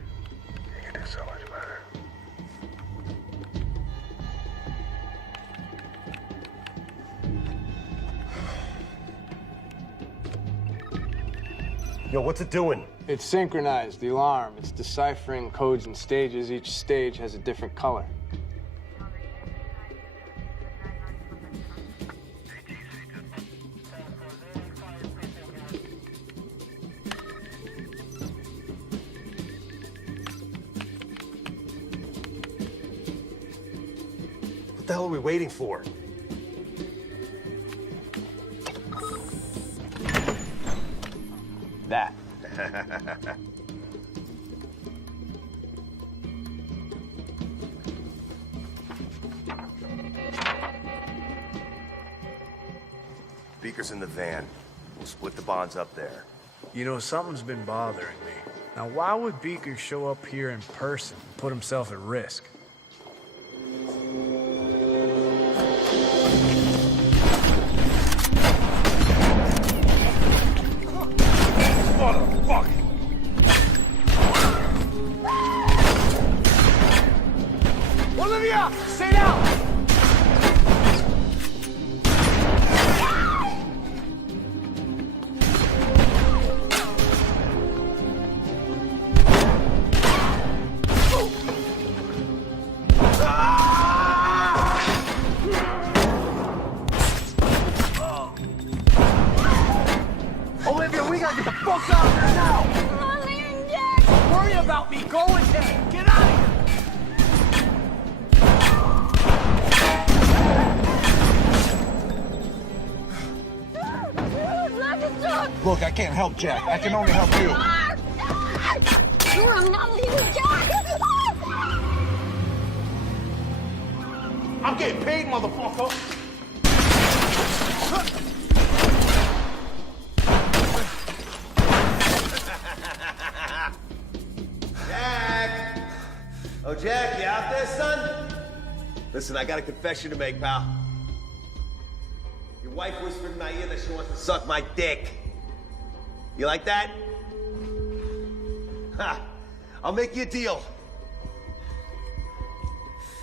can do so much better. Yo, what's it doing? It's synchronized, the alarm. It's deciphering codes and stages. Each stage has a different color. What the hell are we waiting for? That. Beaker's in the van. We'll split the bonds up there. You know, something's been bothering me. Now, why would Beaker show up here in person and put himself at risk? Motherfucker! Olivia! Stay down! Olivia, we gotta get the fuck out of here now! Mommy and Dad! Don't worry about me. Go with him. Get out of here! Look, I can't help Jack. I can only help you. I'm not leaving Jack! I'm getting paid, motherfucker! Jack! Oh, Jack, you out there, son? Listen, I got a confession to make, pal. Your wife whispered in my ear that she wants to suck my dick. You like that? Ha! I'll make you a deal.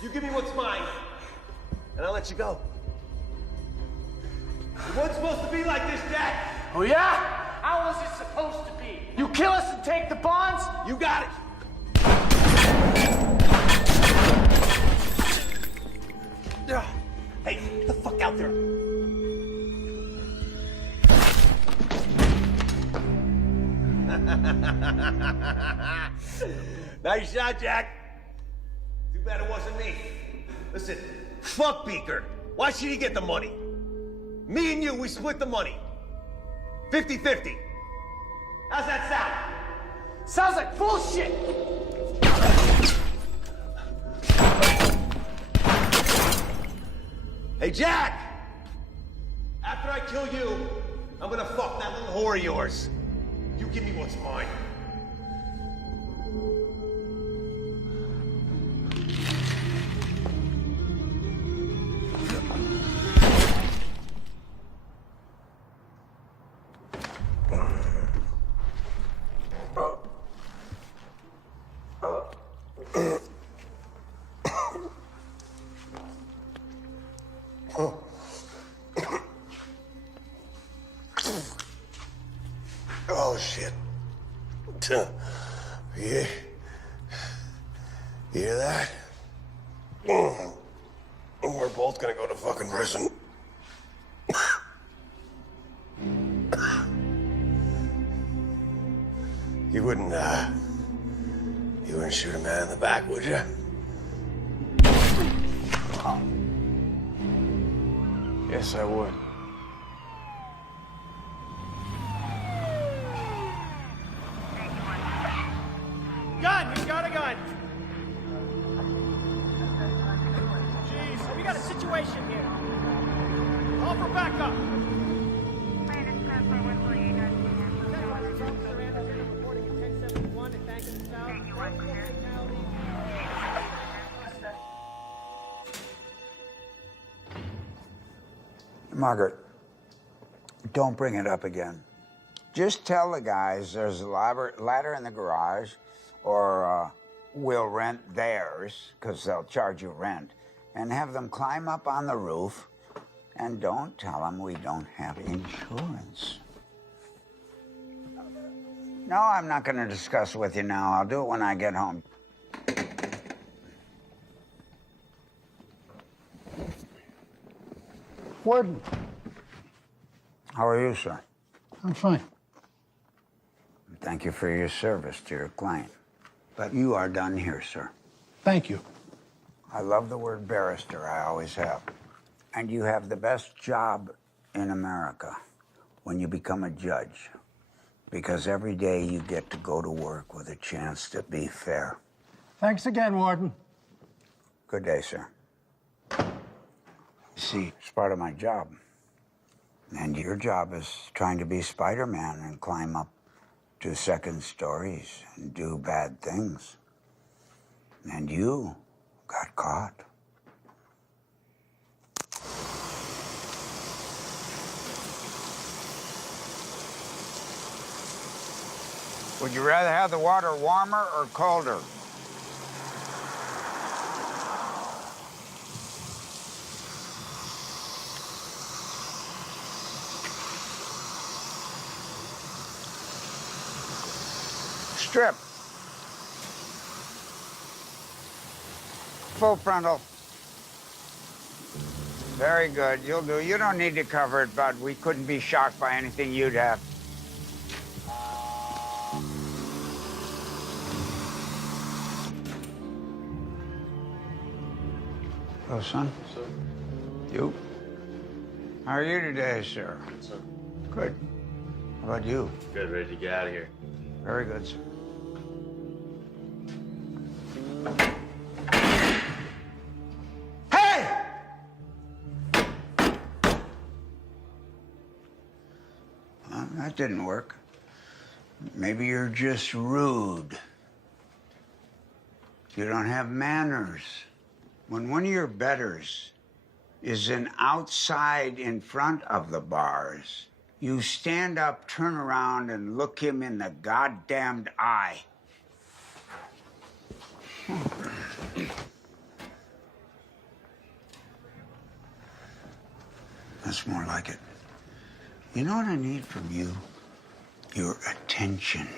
You give me what's mine, and I'll let you go. It wasn't supposed to be like this, Jack. Oh, yeah? How was it supposed to be? You kill us and take the bonds? You got it. Hey, get the fuck out there. Nice shot, Jack. Too bad it wasn't me. Listen, fuck Beaker. Why should he get the money? Me and you, we split the money. 50-50. How's that sound? Sounds like bullshit! Hey, Jack! After I kill you, I'm gonna fuck that little whore of yours. You give me what's mine. Oh, shit. Yeah. You hear that? We're both gonna go to fucking prison. You wouldn't shoot a man in the back, would you? Yes, I would. Gun! He's got a gun! Jeez, we got a situation here. Call for backup! Margaret, don't bring it up again. Just tell the guys there's a ladder in the garage, or we'll rent theirs, because they'll charge you rent, and have them climb up on the roof, and don't tell them we don't have insurance. No, I'm not going to discuss with you now. I'll do it when I get home. Warden. How are you, sir? I'm fine. Thank you for your service to your client. But you are done here, sir. Thank you. I love the word barrister. I always have. And you have the best job in America when you become a judge. Because every day you get to go to work with a chance to be fair. Thanks again, Warden. Good day, sir. See, it's part of my job. And your job is trying to be Spider-Man and climb up to second stories and do bad things. And you got caught. Would you rather have the water warmer or colder? Strip. Full frontal. Very good. You'll do. You don't need to cover it, bud. We couldn't be shocked by anything you'd have. Hello, son. Sir. You? How are you today, sir? Good, sir. Good. How about you? Good, ready to get out of here. Very good, sir. Hey! Well, that didn't work. Maybe you're just rude. You don't have manners. When one of your betters is outside in front of the bars, you stand up, turn around, and look him in the goddamned eye. That's more like it. You know what I need from you? Your attention.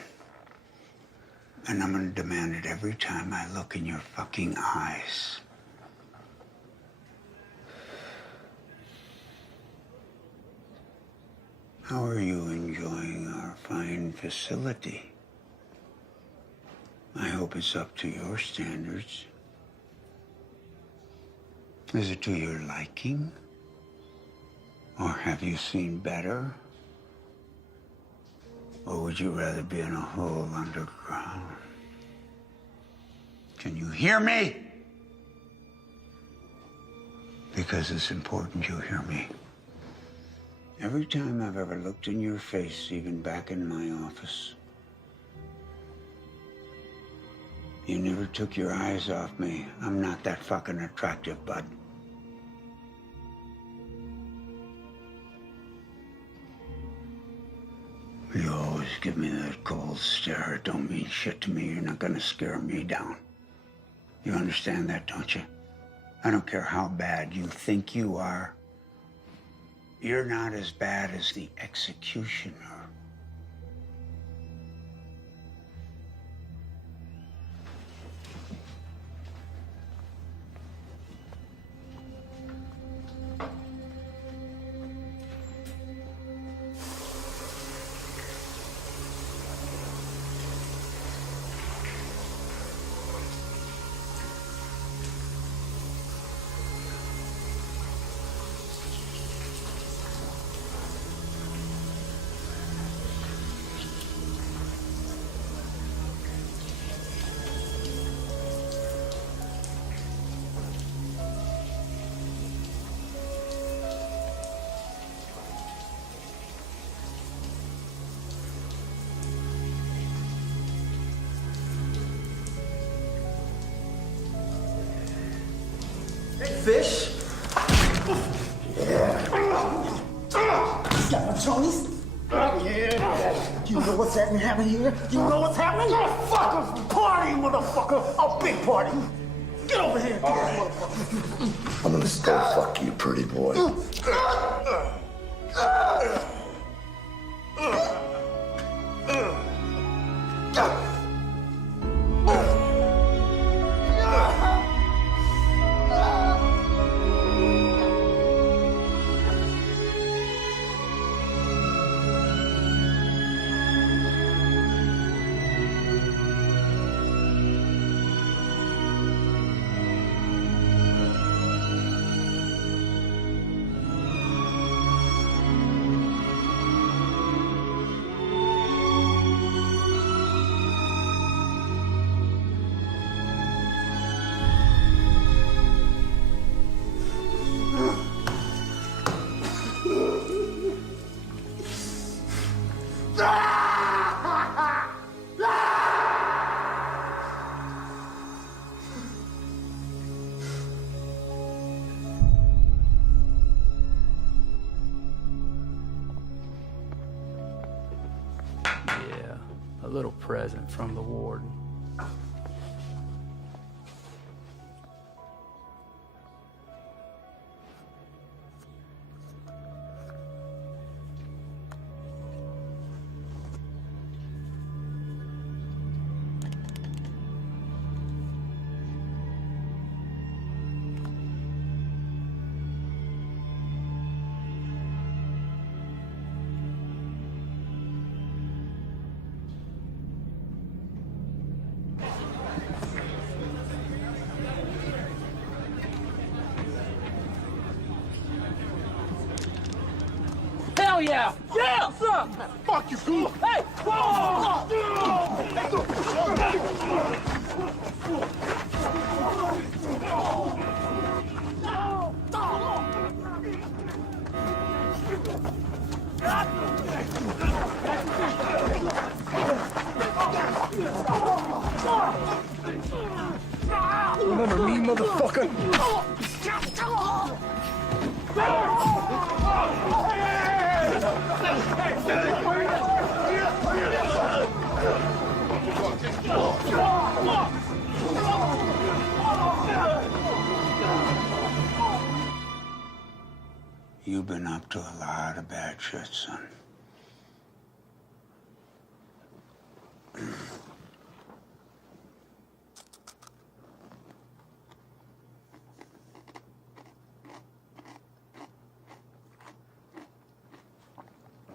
And I'm gonna demand it every time I look in your fucking eyes. How are you enjoying our fine facility? I hope it's up to your standards. Is it to your liking? Or have you seen better? Or would you rather be in a hole underground? Can you hear me? Because it's important you hear me. Every time I've ever looked in your face, even back in my office, you never took your eyes off me. I'm not that fucking attractive, bud. You always give me that cold stare. It don't mean shit to me. You're not gonna scare me down. You understand that, don't you? I don't care how bad you think you are. You're not as bad as the executioner. Fish? Yeah. Got my Tony's? Yeah. You know what's happening here? You know what's happening? Fuck! Party, motherfucker! A big party! Get over here! All right. I'm gonna still fuck you, pretty boy. A little present from the warden. Hell yeah! Yeah! What's up? Fuck you, fool! Hey! Whoa! Remember me, motherfucker? You've been up to a lot of bad shit, son.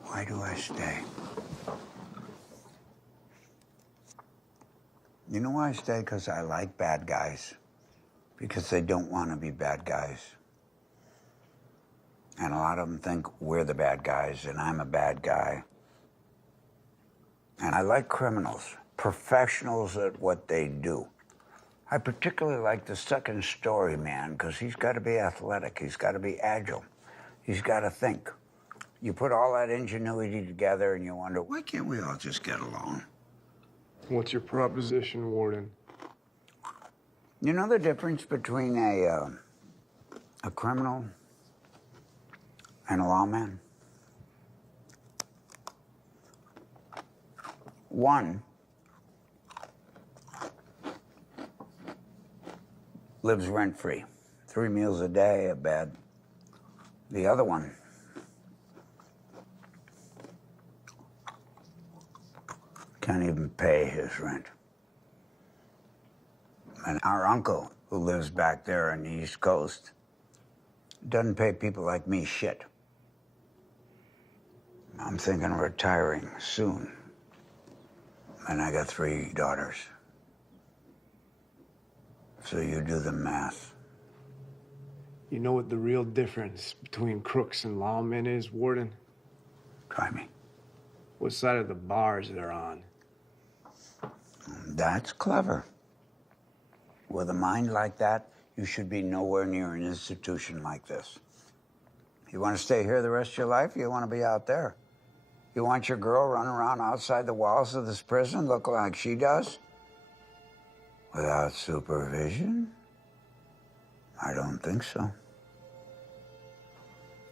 Why do I stay? You know why I stay? Because I like bad guys. Because they don't want to be bad guys. And a lot of them think we're the bad guys, and I'm a bad guy. And I like criminals, professionals at what they do. I particularly like the second story man because he's got to be athletic. He's got to be agile. He's got to think. You put all that ingenuity together and you wonder, why can't we all just get along? What's your proposition, Warden? You know the difference between a criminal and a lawman? One lives rent-free, 3 meals a day, a bed. The other one can't even pay his rent. And our uncle, who lives back there on the East Coast, doesn't pay people like me shit. I'm thinking of retiring soon. And I got 3 daughters. So you do the math. You know what the real difference between crooks and lawmen is, Warden? Try me. What side of the bars they're on. That's clever. With a mind like that, you should be nowhere near an institution like this. You want to stay here the rest of your life, or you want to be out there? You want your girl running around outside the walls of this prison looking like she does? Without supervision? I don't think so.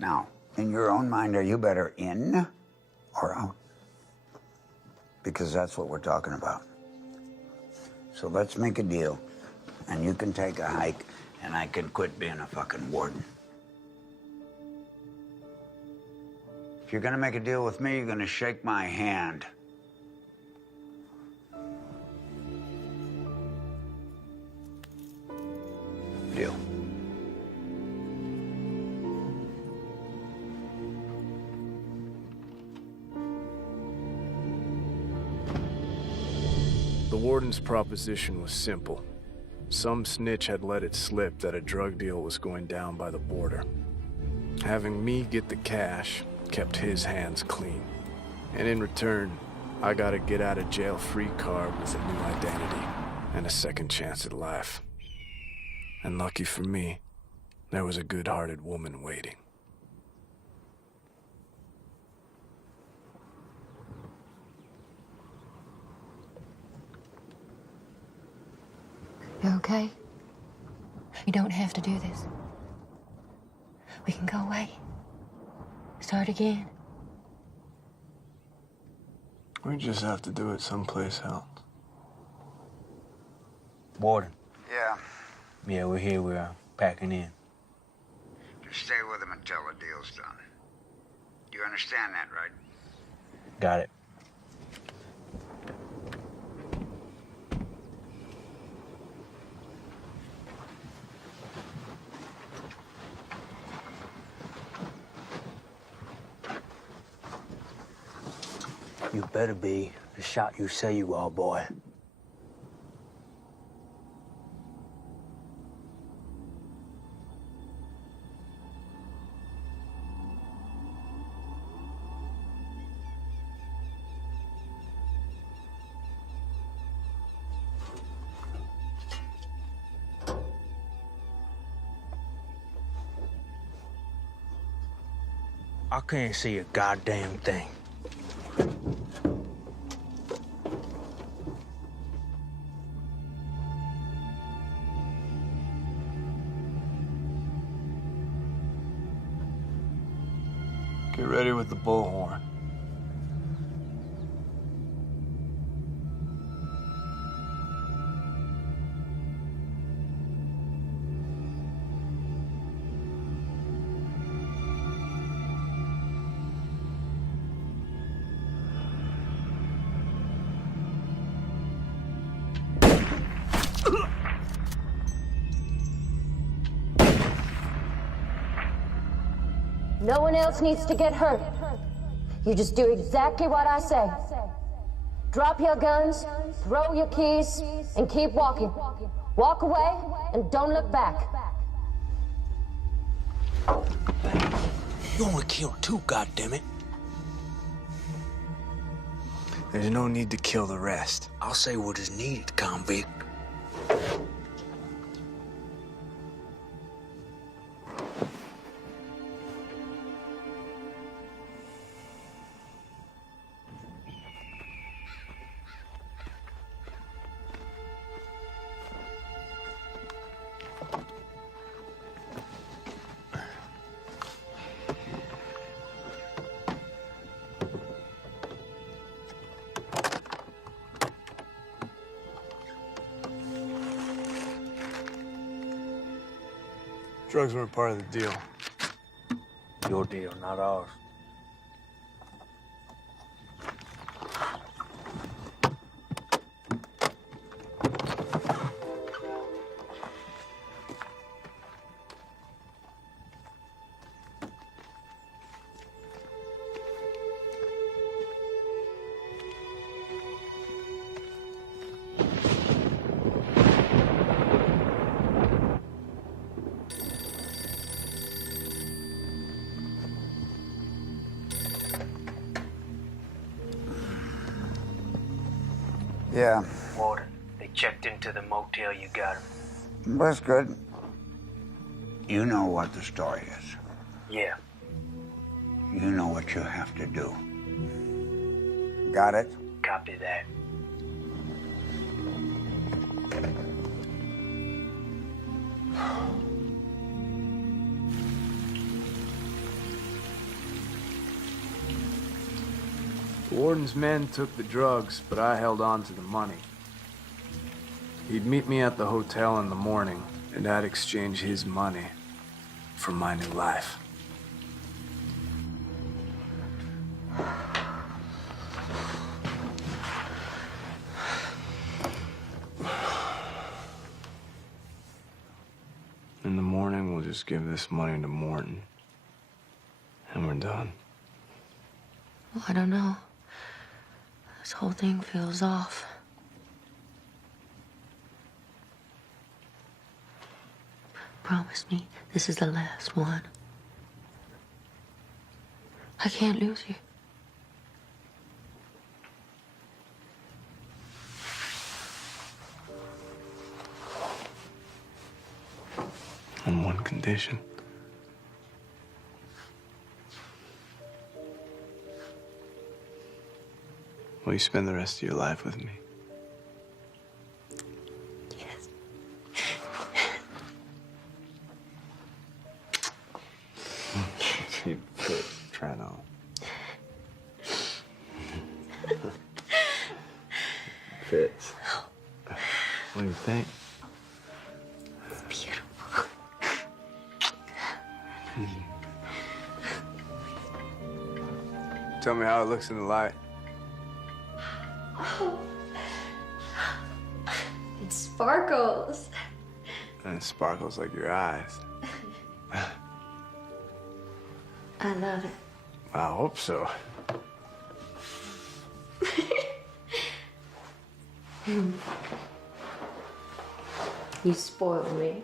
Now, in your own mind, are you better in or out? Because that's what we're talking about. So let's make a deal, and you can take a hike, and I can quit being a fucking warden. If you're gonna make a deal with me, you're gonna shake my hand. Deal. The warden's proposition was simple. Some snitch had let it slip that a drug deal was going down by the border. Having me get the cash kept his hands clean. And in return, I got a get-out-of-jail-free card with a new identity and a second chance at life. And lucky for me, there was a good-hearted woman waiting. You okay? You don't have to do this. We can go away. Start again. We just have to do it someplace else. Warden. Yeah. Yeah, we're here. We're packing in. Just stay with him until the deal's done. You understand that, right? Got it. You better be the shot you say you are, boy. I can't see a goddamn thing. Get ready with the bullhorn. No one else needs to get hurt. You just do exactly what I say. Drop your guns, throw your keys, and keep walking. Walk away and don't look back. You only killed 2, goddammit. There's no need to kill the rest. I'll say what is needed, convict. Drugs weren't part of the deal. Your deal, not ours. Yeah, Warden, they checked into the motel you got him. that's good. You know what the story is. Yeah. You know what you have to do. Got it? Copy that. The warden's men took the drugs, but I held on to the money. He'd meet me at the hotel in the morning, and I'd exchange his money for my new life. In the morning, we'll just give this money to Morton, and we're done. Well, I don't know. This whole thing feels off. Promise me this is the last one. I can't lose you. On one condition. Will you spend the rest of your life with me? Yes. You quit trying on. Fits. What do you think? It's beautiful. Tell me how it looks in the light. It sparkles. And it sparkles like your eyes. I love it. I hope so. You spoiled me.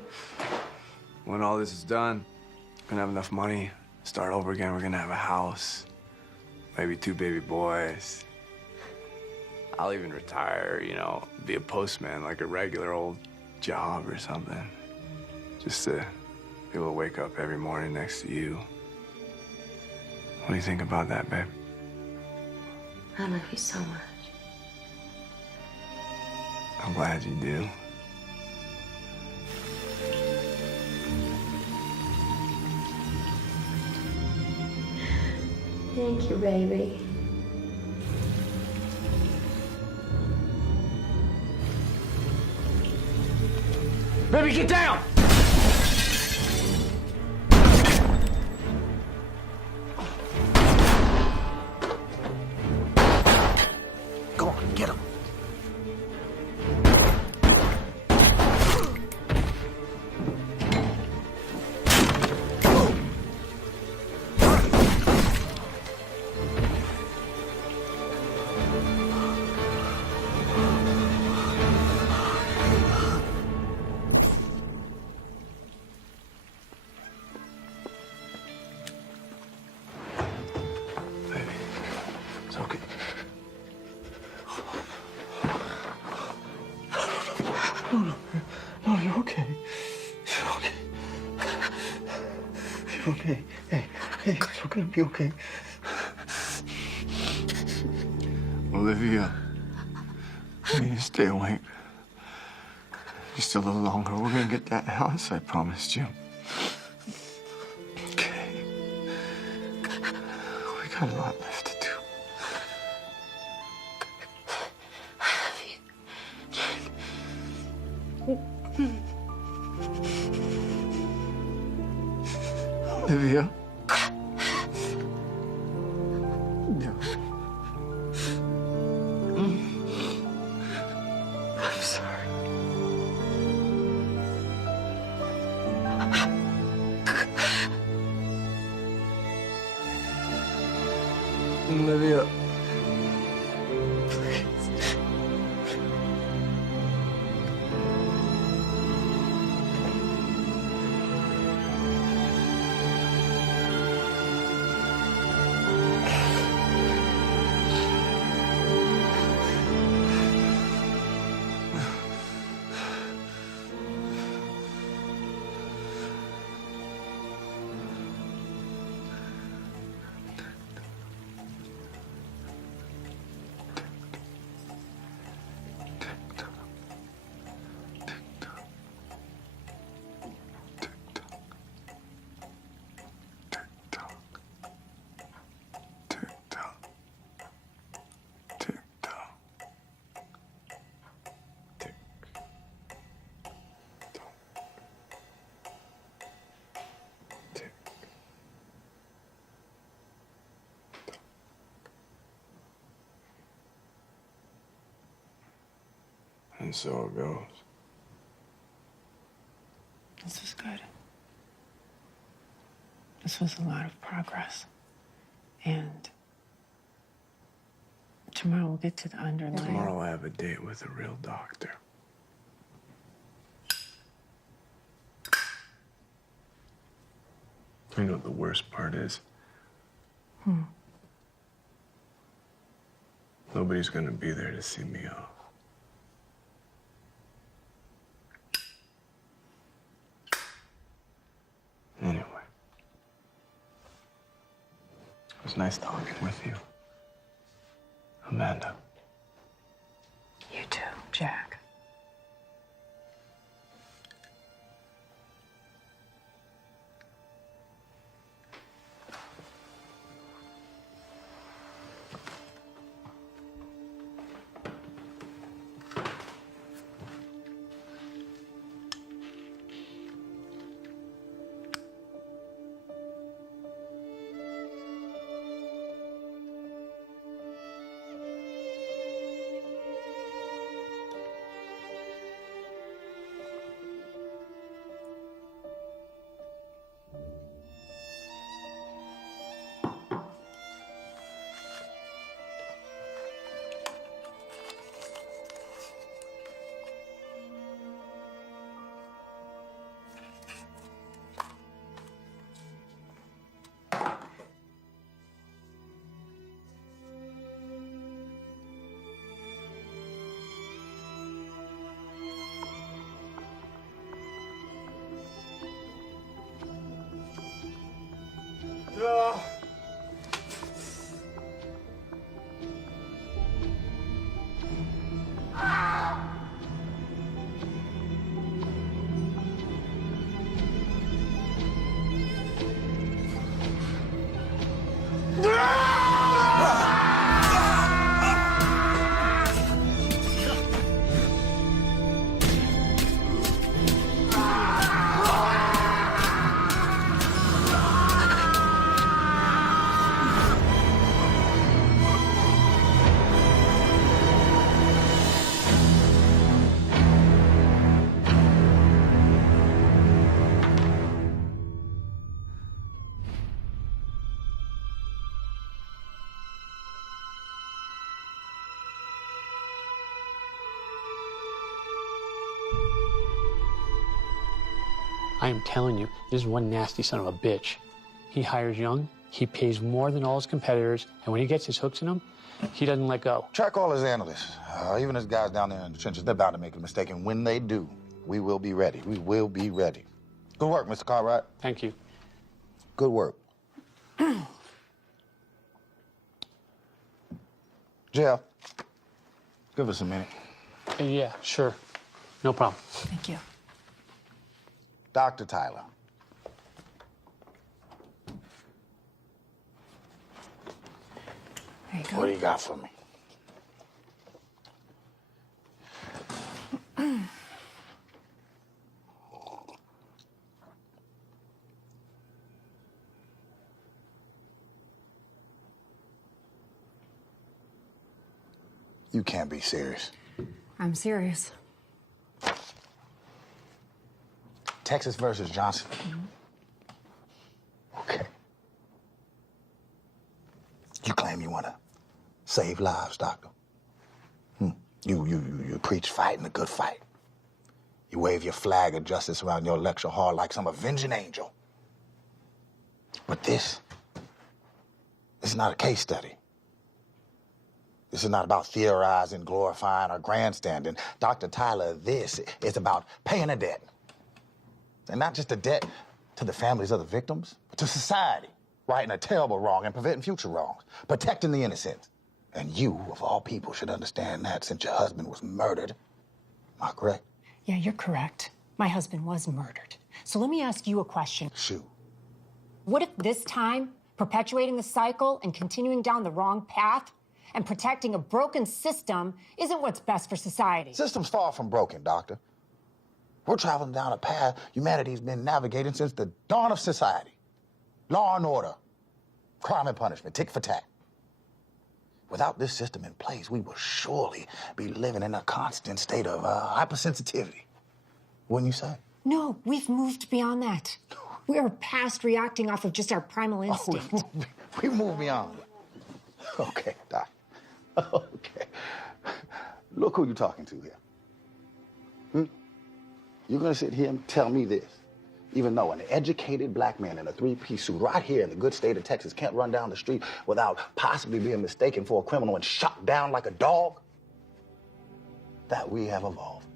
When all this is done, we're gonna have enough money, start over again. We're gonna have a house, maybe 2 baby boys. I'll even retire, you know, be a postman, like a regular old job or something. Just to be able to wake up every morning next to you. What do you think about that, babe? I love you so much. I'm glad you do. Thank you, baby. Baby, get down! Go on, get him. It's okay. No, you're okay. You're okay. You're okay. Hey, it's gonna be okay. Olivia, you need to stay awake. Just a little longer. We're gonna get that house I promised you. Okay. We got a lot left to do. Olivia. I'm sorry. Olivia. And so it goes. This was good. This was a lot of progress. And tomorrow we'll get to the underlying. Tomorrow I have a date with a real doctor. You know what the worst part is? Nobody's gonna be there to see me off. Anyway, it was nice talking with you, Amanda. You too, Jack. I am telling you, this is one nasty son of a bitch. He hires young, he pays more than all his competitors, and when he gets his hooks in them, he doesn't let go. Track all his analysts, even his guys down there in the trenches. They're bound to make a mistake, and when they do, we will be ready. We will be ready. Good work, Mr. Cartwright. Thank you. Good work. Jeff, give us a minute. Yeah, sure. No problem. Thank you. Dr. Tyler. There you go. What do you got for me? You can't be serious. I'm serious. Texas versus Johnson. Okay. You claim you want to save lives, doctor. You preach fighting a good fight. You wave your flag of justice around your lecture hall like some avenging angel. But this is not a case study. This is not about theorizing, glorifying, or grandstanding. Dr. Tyler, this is about paying a debt. And not just a debt to the families of the victims, but to society, righting a terrible wrong and preventing future wrongs, protecting the innocent. And you, of all people, should understand that since your husband was murdered. Am I correct? Yeah, you're correct. My husband was murdered. So let me ask you a question. Shoot. What if this time, perpetuating the cycle and continuing down the wrong path and protecting a broken system isn't what's best for society? System's far from broken, doctor. We're traveling down a path humanity's been navigating since the dawn of society. Law and order, crime and punishment, tick for tack. Without this system in place, we will surely be living in a constant state of hypersensitivity. Wouldn't you say? No, we've moved beyond that. We are past reacting off of just our primal instinct. We moved beyond. Okay, Doc. Okay. Look who you're talking to here. You're gonna sit here and tell me this, even though an educated black man in a three-piece suit right here in the good state of Texas can't run down the street without possibly being mistaken for a criminal and shot down like a dog? That we have evolved.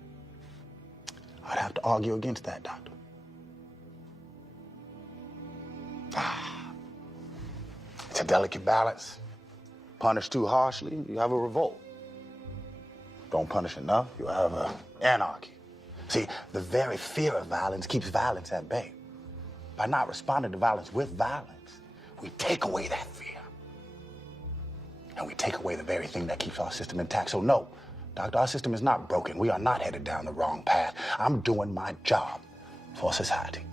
I'd have to argue against that, doctor. It's a delicate balance. Punish too harshly, you have a revolt. Don't punish enough, you have anarchy. See, the very fear of violence keeps violence at bay. By not responding to violence with violence, we take away that fear. And we take away the very thing that keeps our system intact. So no, doctor, our system is not broken. We are not headed down the wrong path. I'm doing my job for society.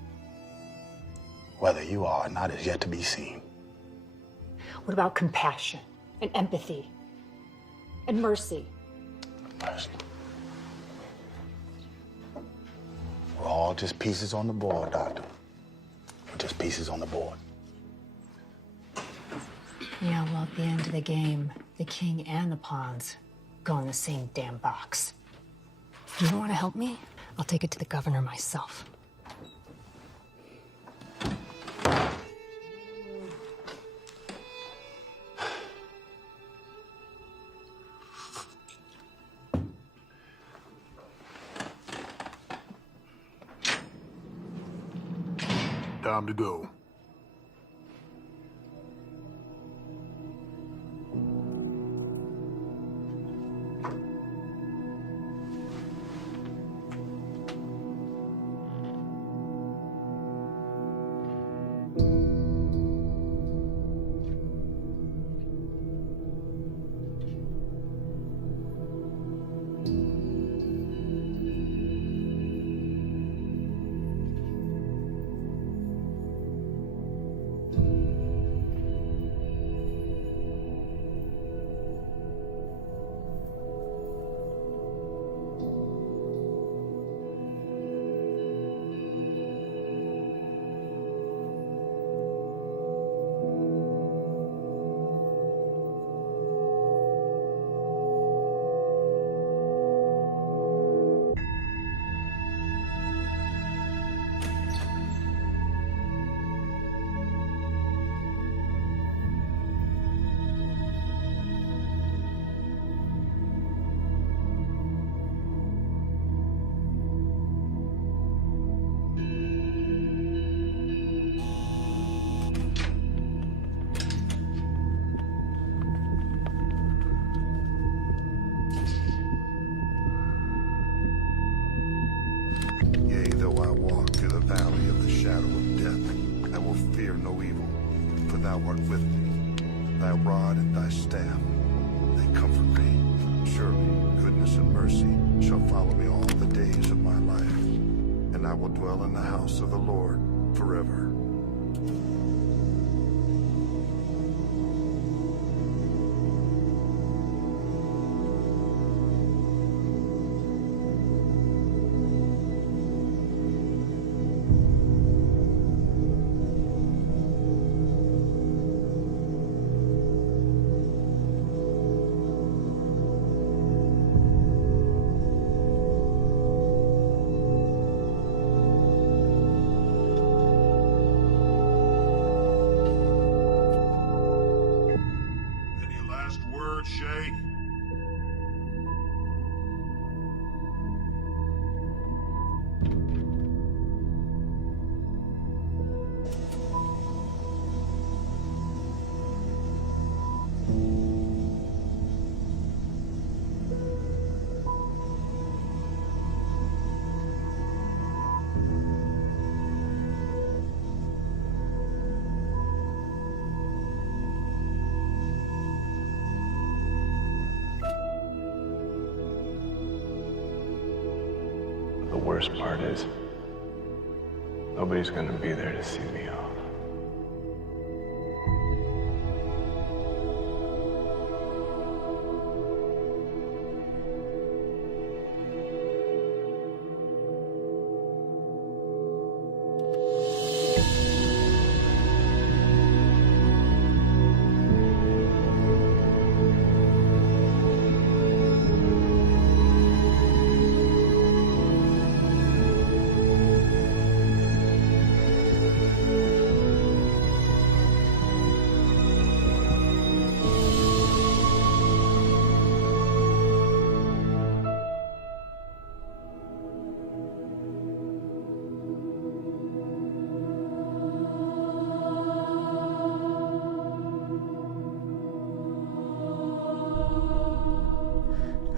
Whether you are or not is yet to be seen. What about compassion and empathy and mercy? Mercy. We're all just pieces on the board, doctor. We're just pieces on the board. Yeah, well, at the end of the game, the king and the pawns go in the same damn box. You don't want to help me? I'll take it to the governor myself. Time to go. thou art with me. Thy rod and thy staff, they comfort me. Surely goodness and mercy shall follow me all the days of my life, and I will dwell in the house of the Lord forever. worst part is, nobody's gonna be there to see me off.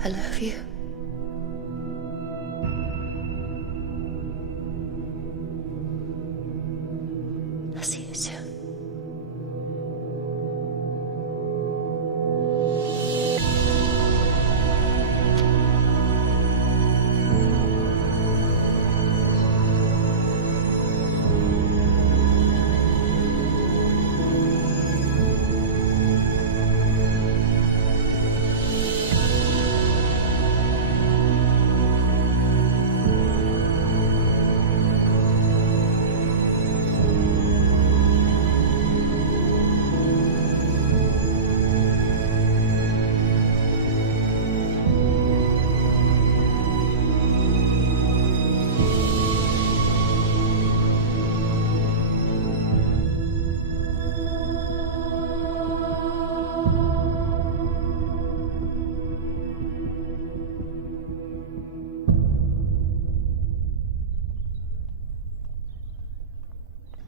I love you. I'll see you soon.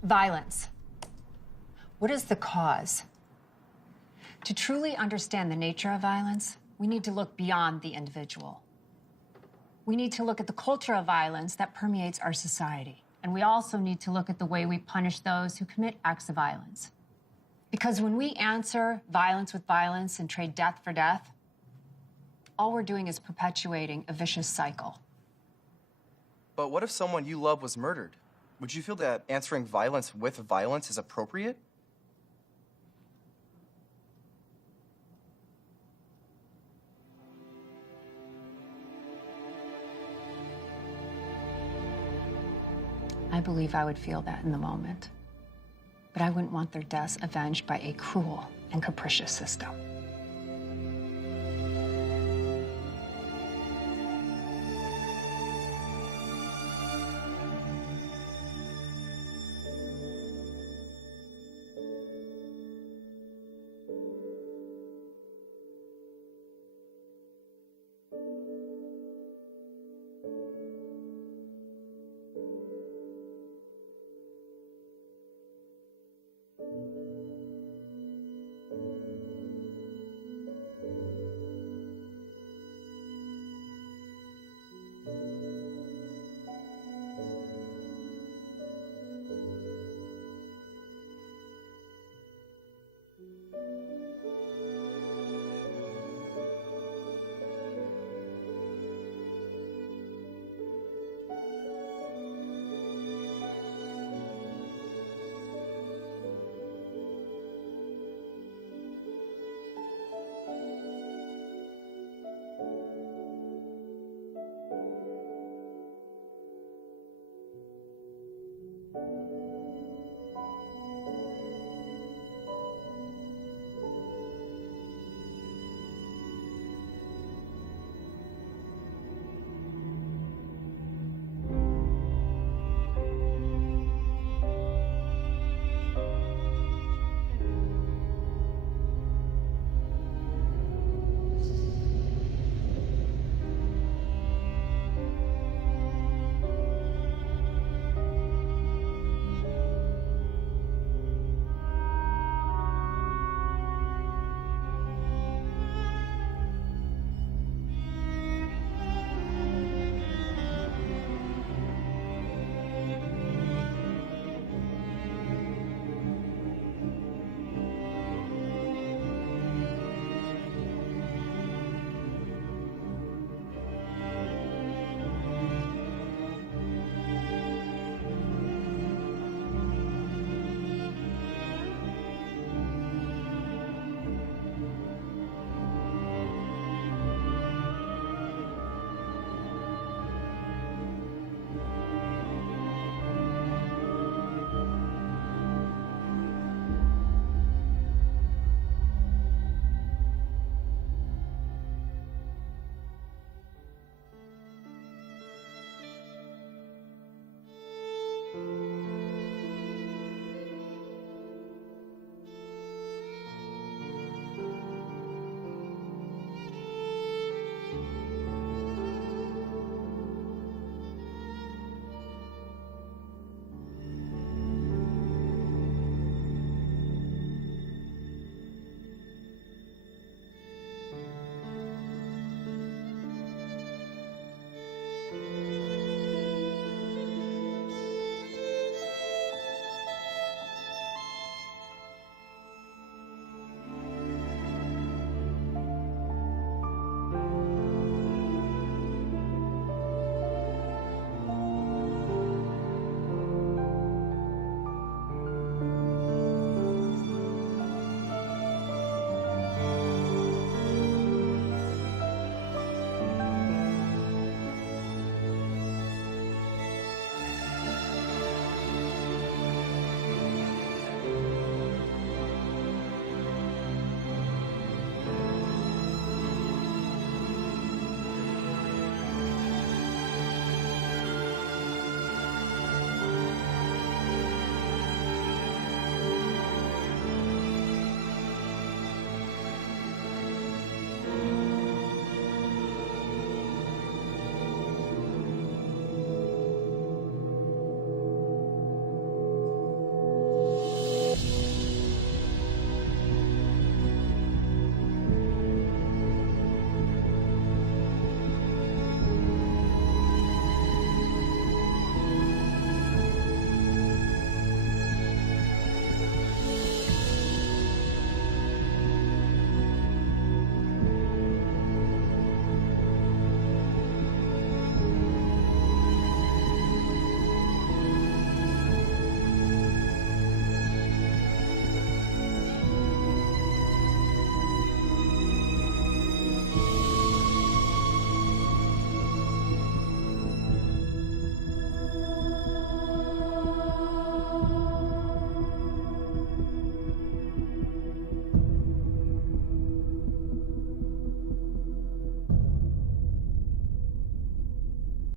Violence. What is the cause? To truly understand the nature of violence, we need to look beyond the individual. We need to look at the culture of violence that permeates our society. And we also need to look at the way we punish those who commit acts of violence. Because when we answer violence with violence and trade death for death, all we're doing is perpetuating a vicious cycle. But what if someone you love was murdered? Would you feel that answering violence with violence is appropriate? I believe I would feel that in the moment. But I wouldn't want their deaths avenged by a cruel and capricious system.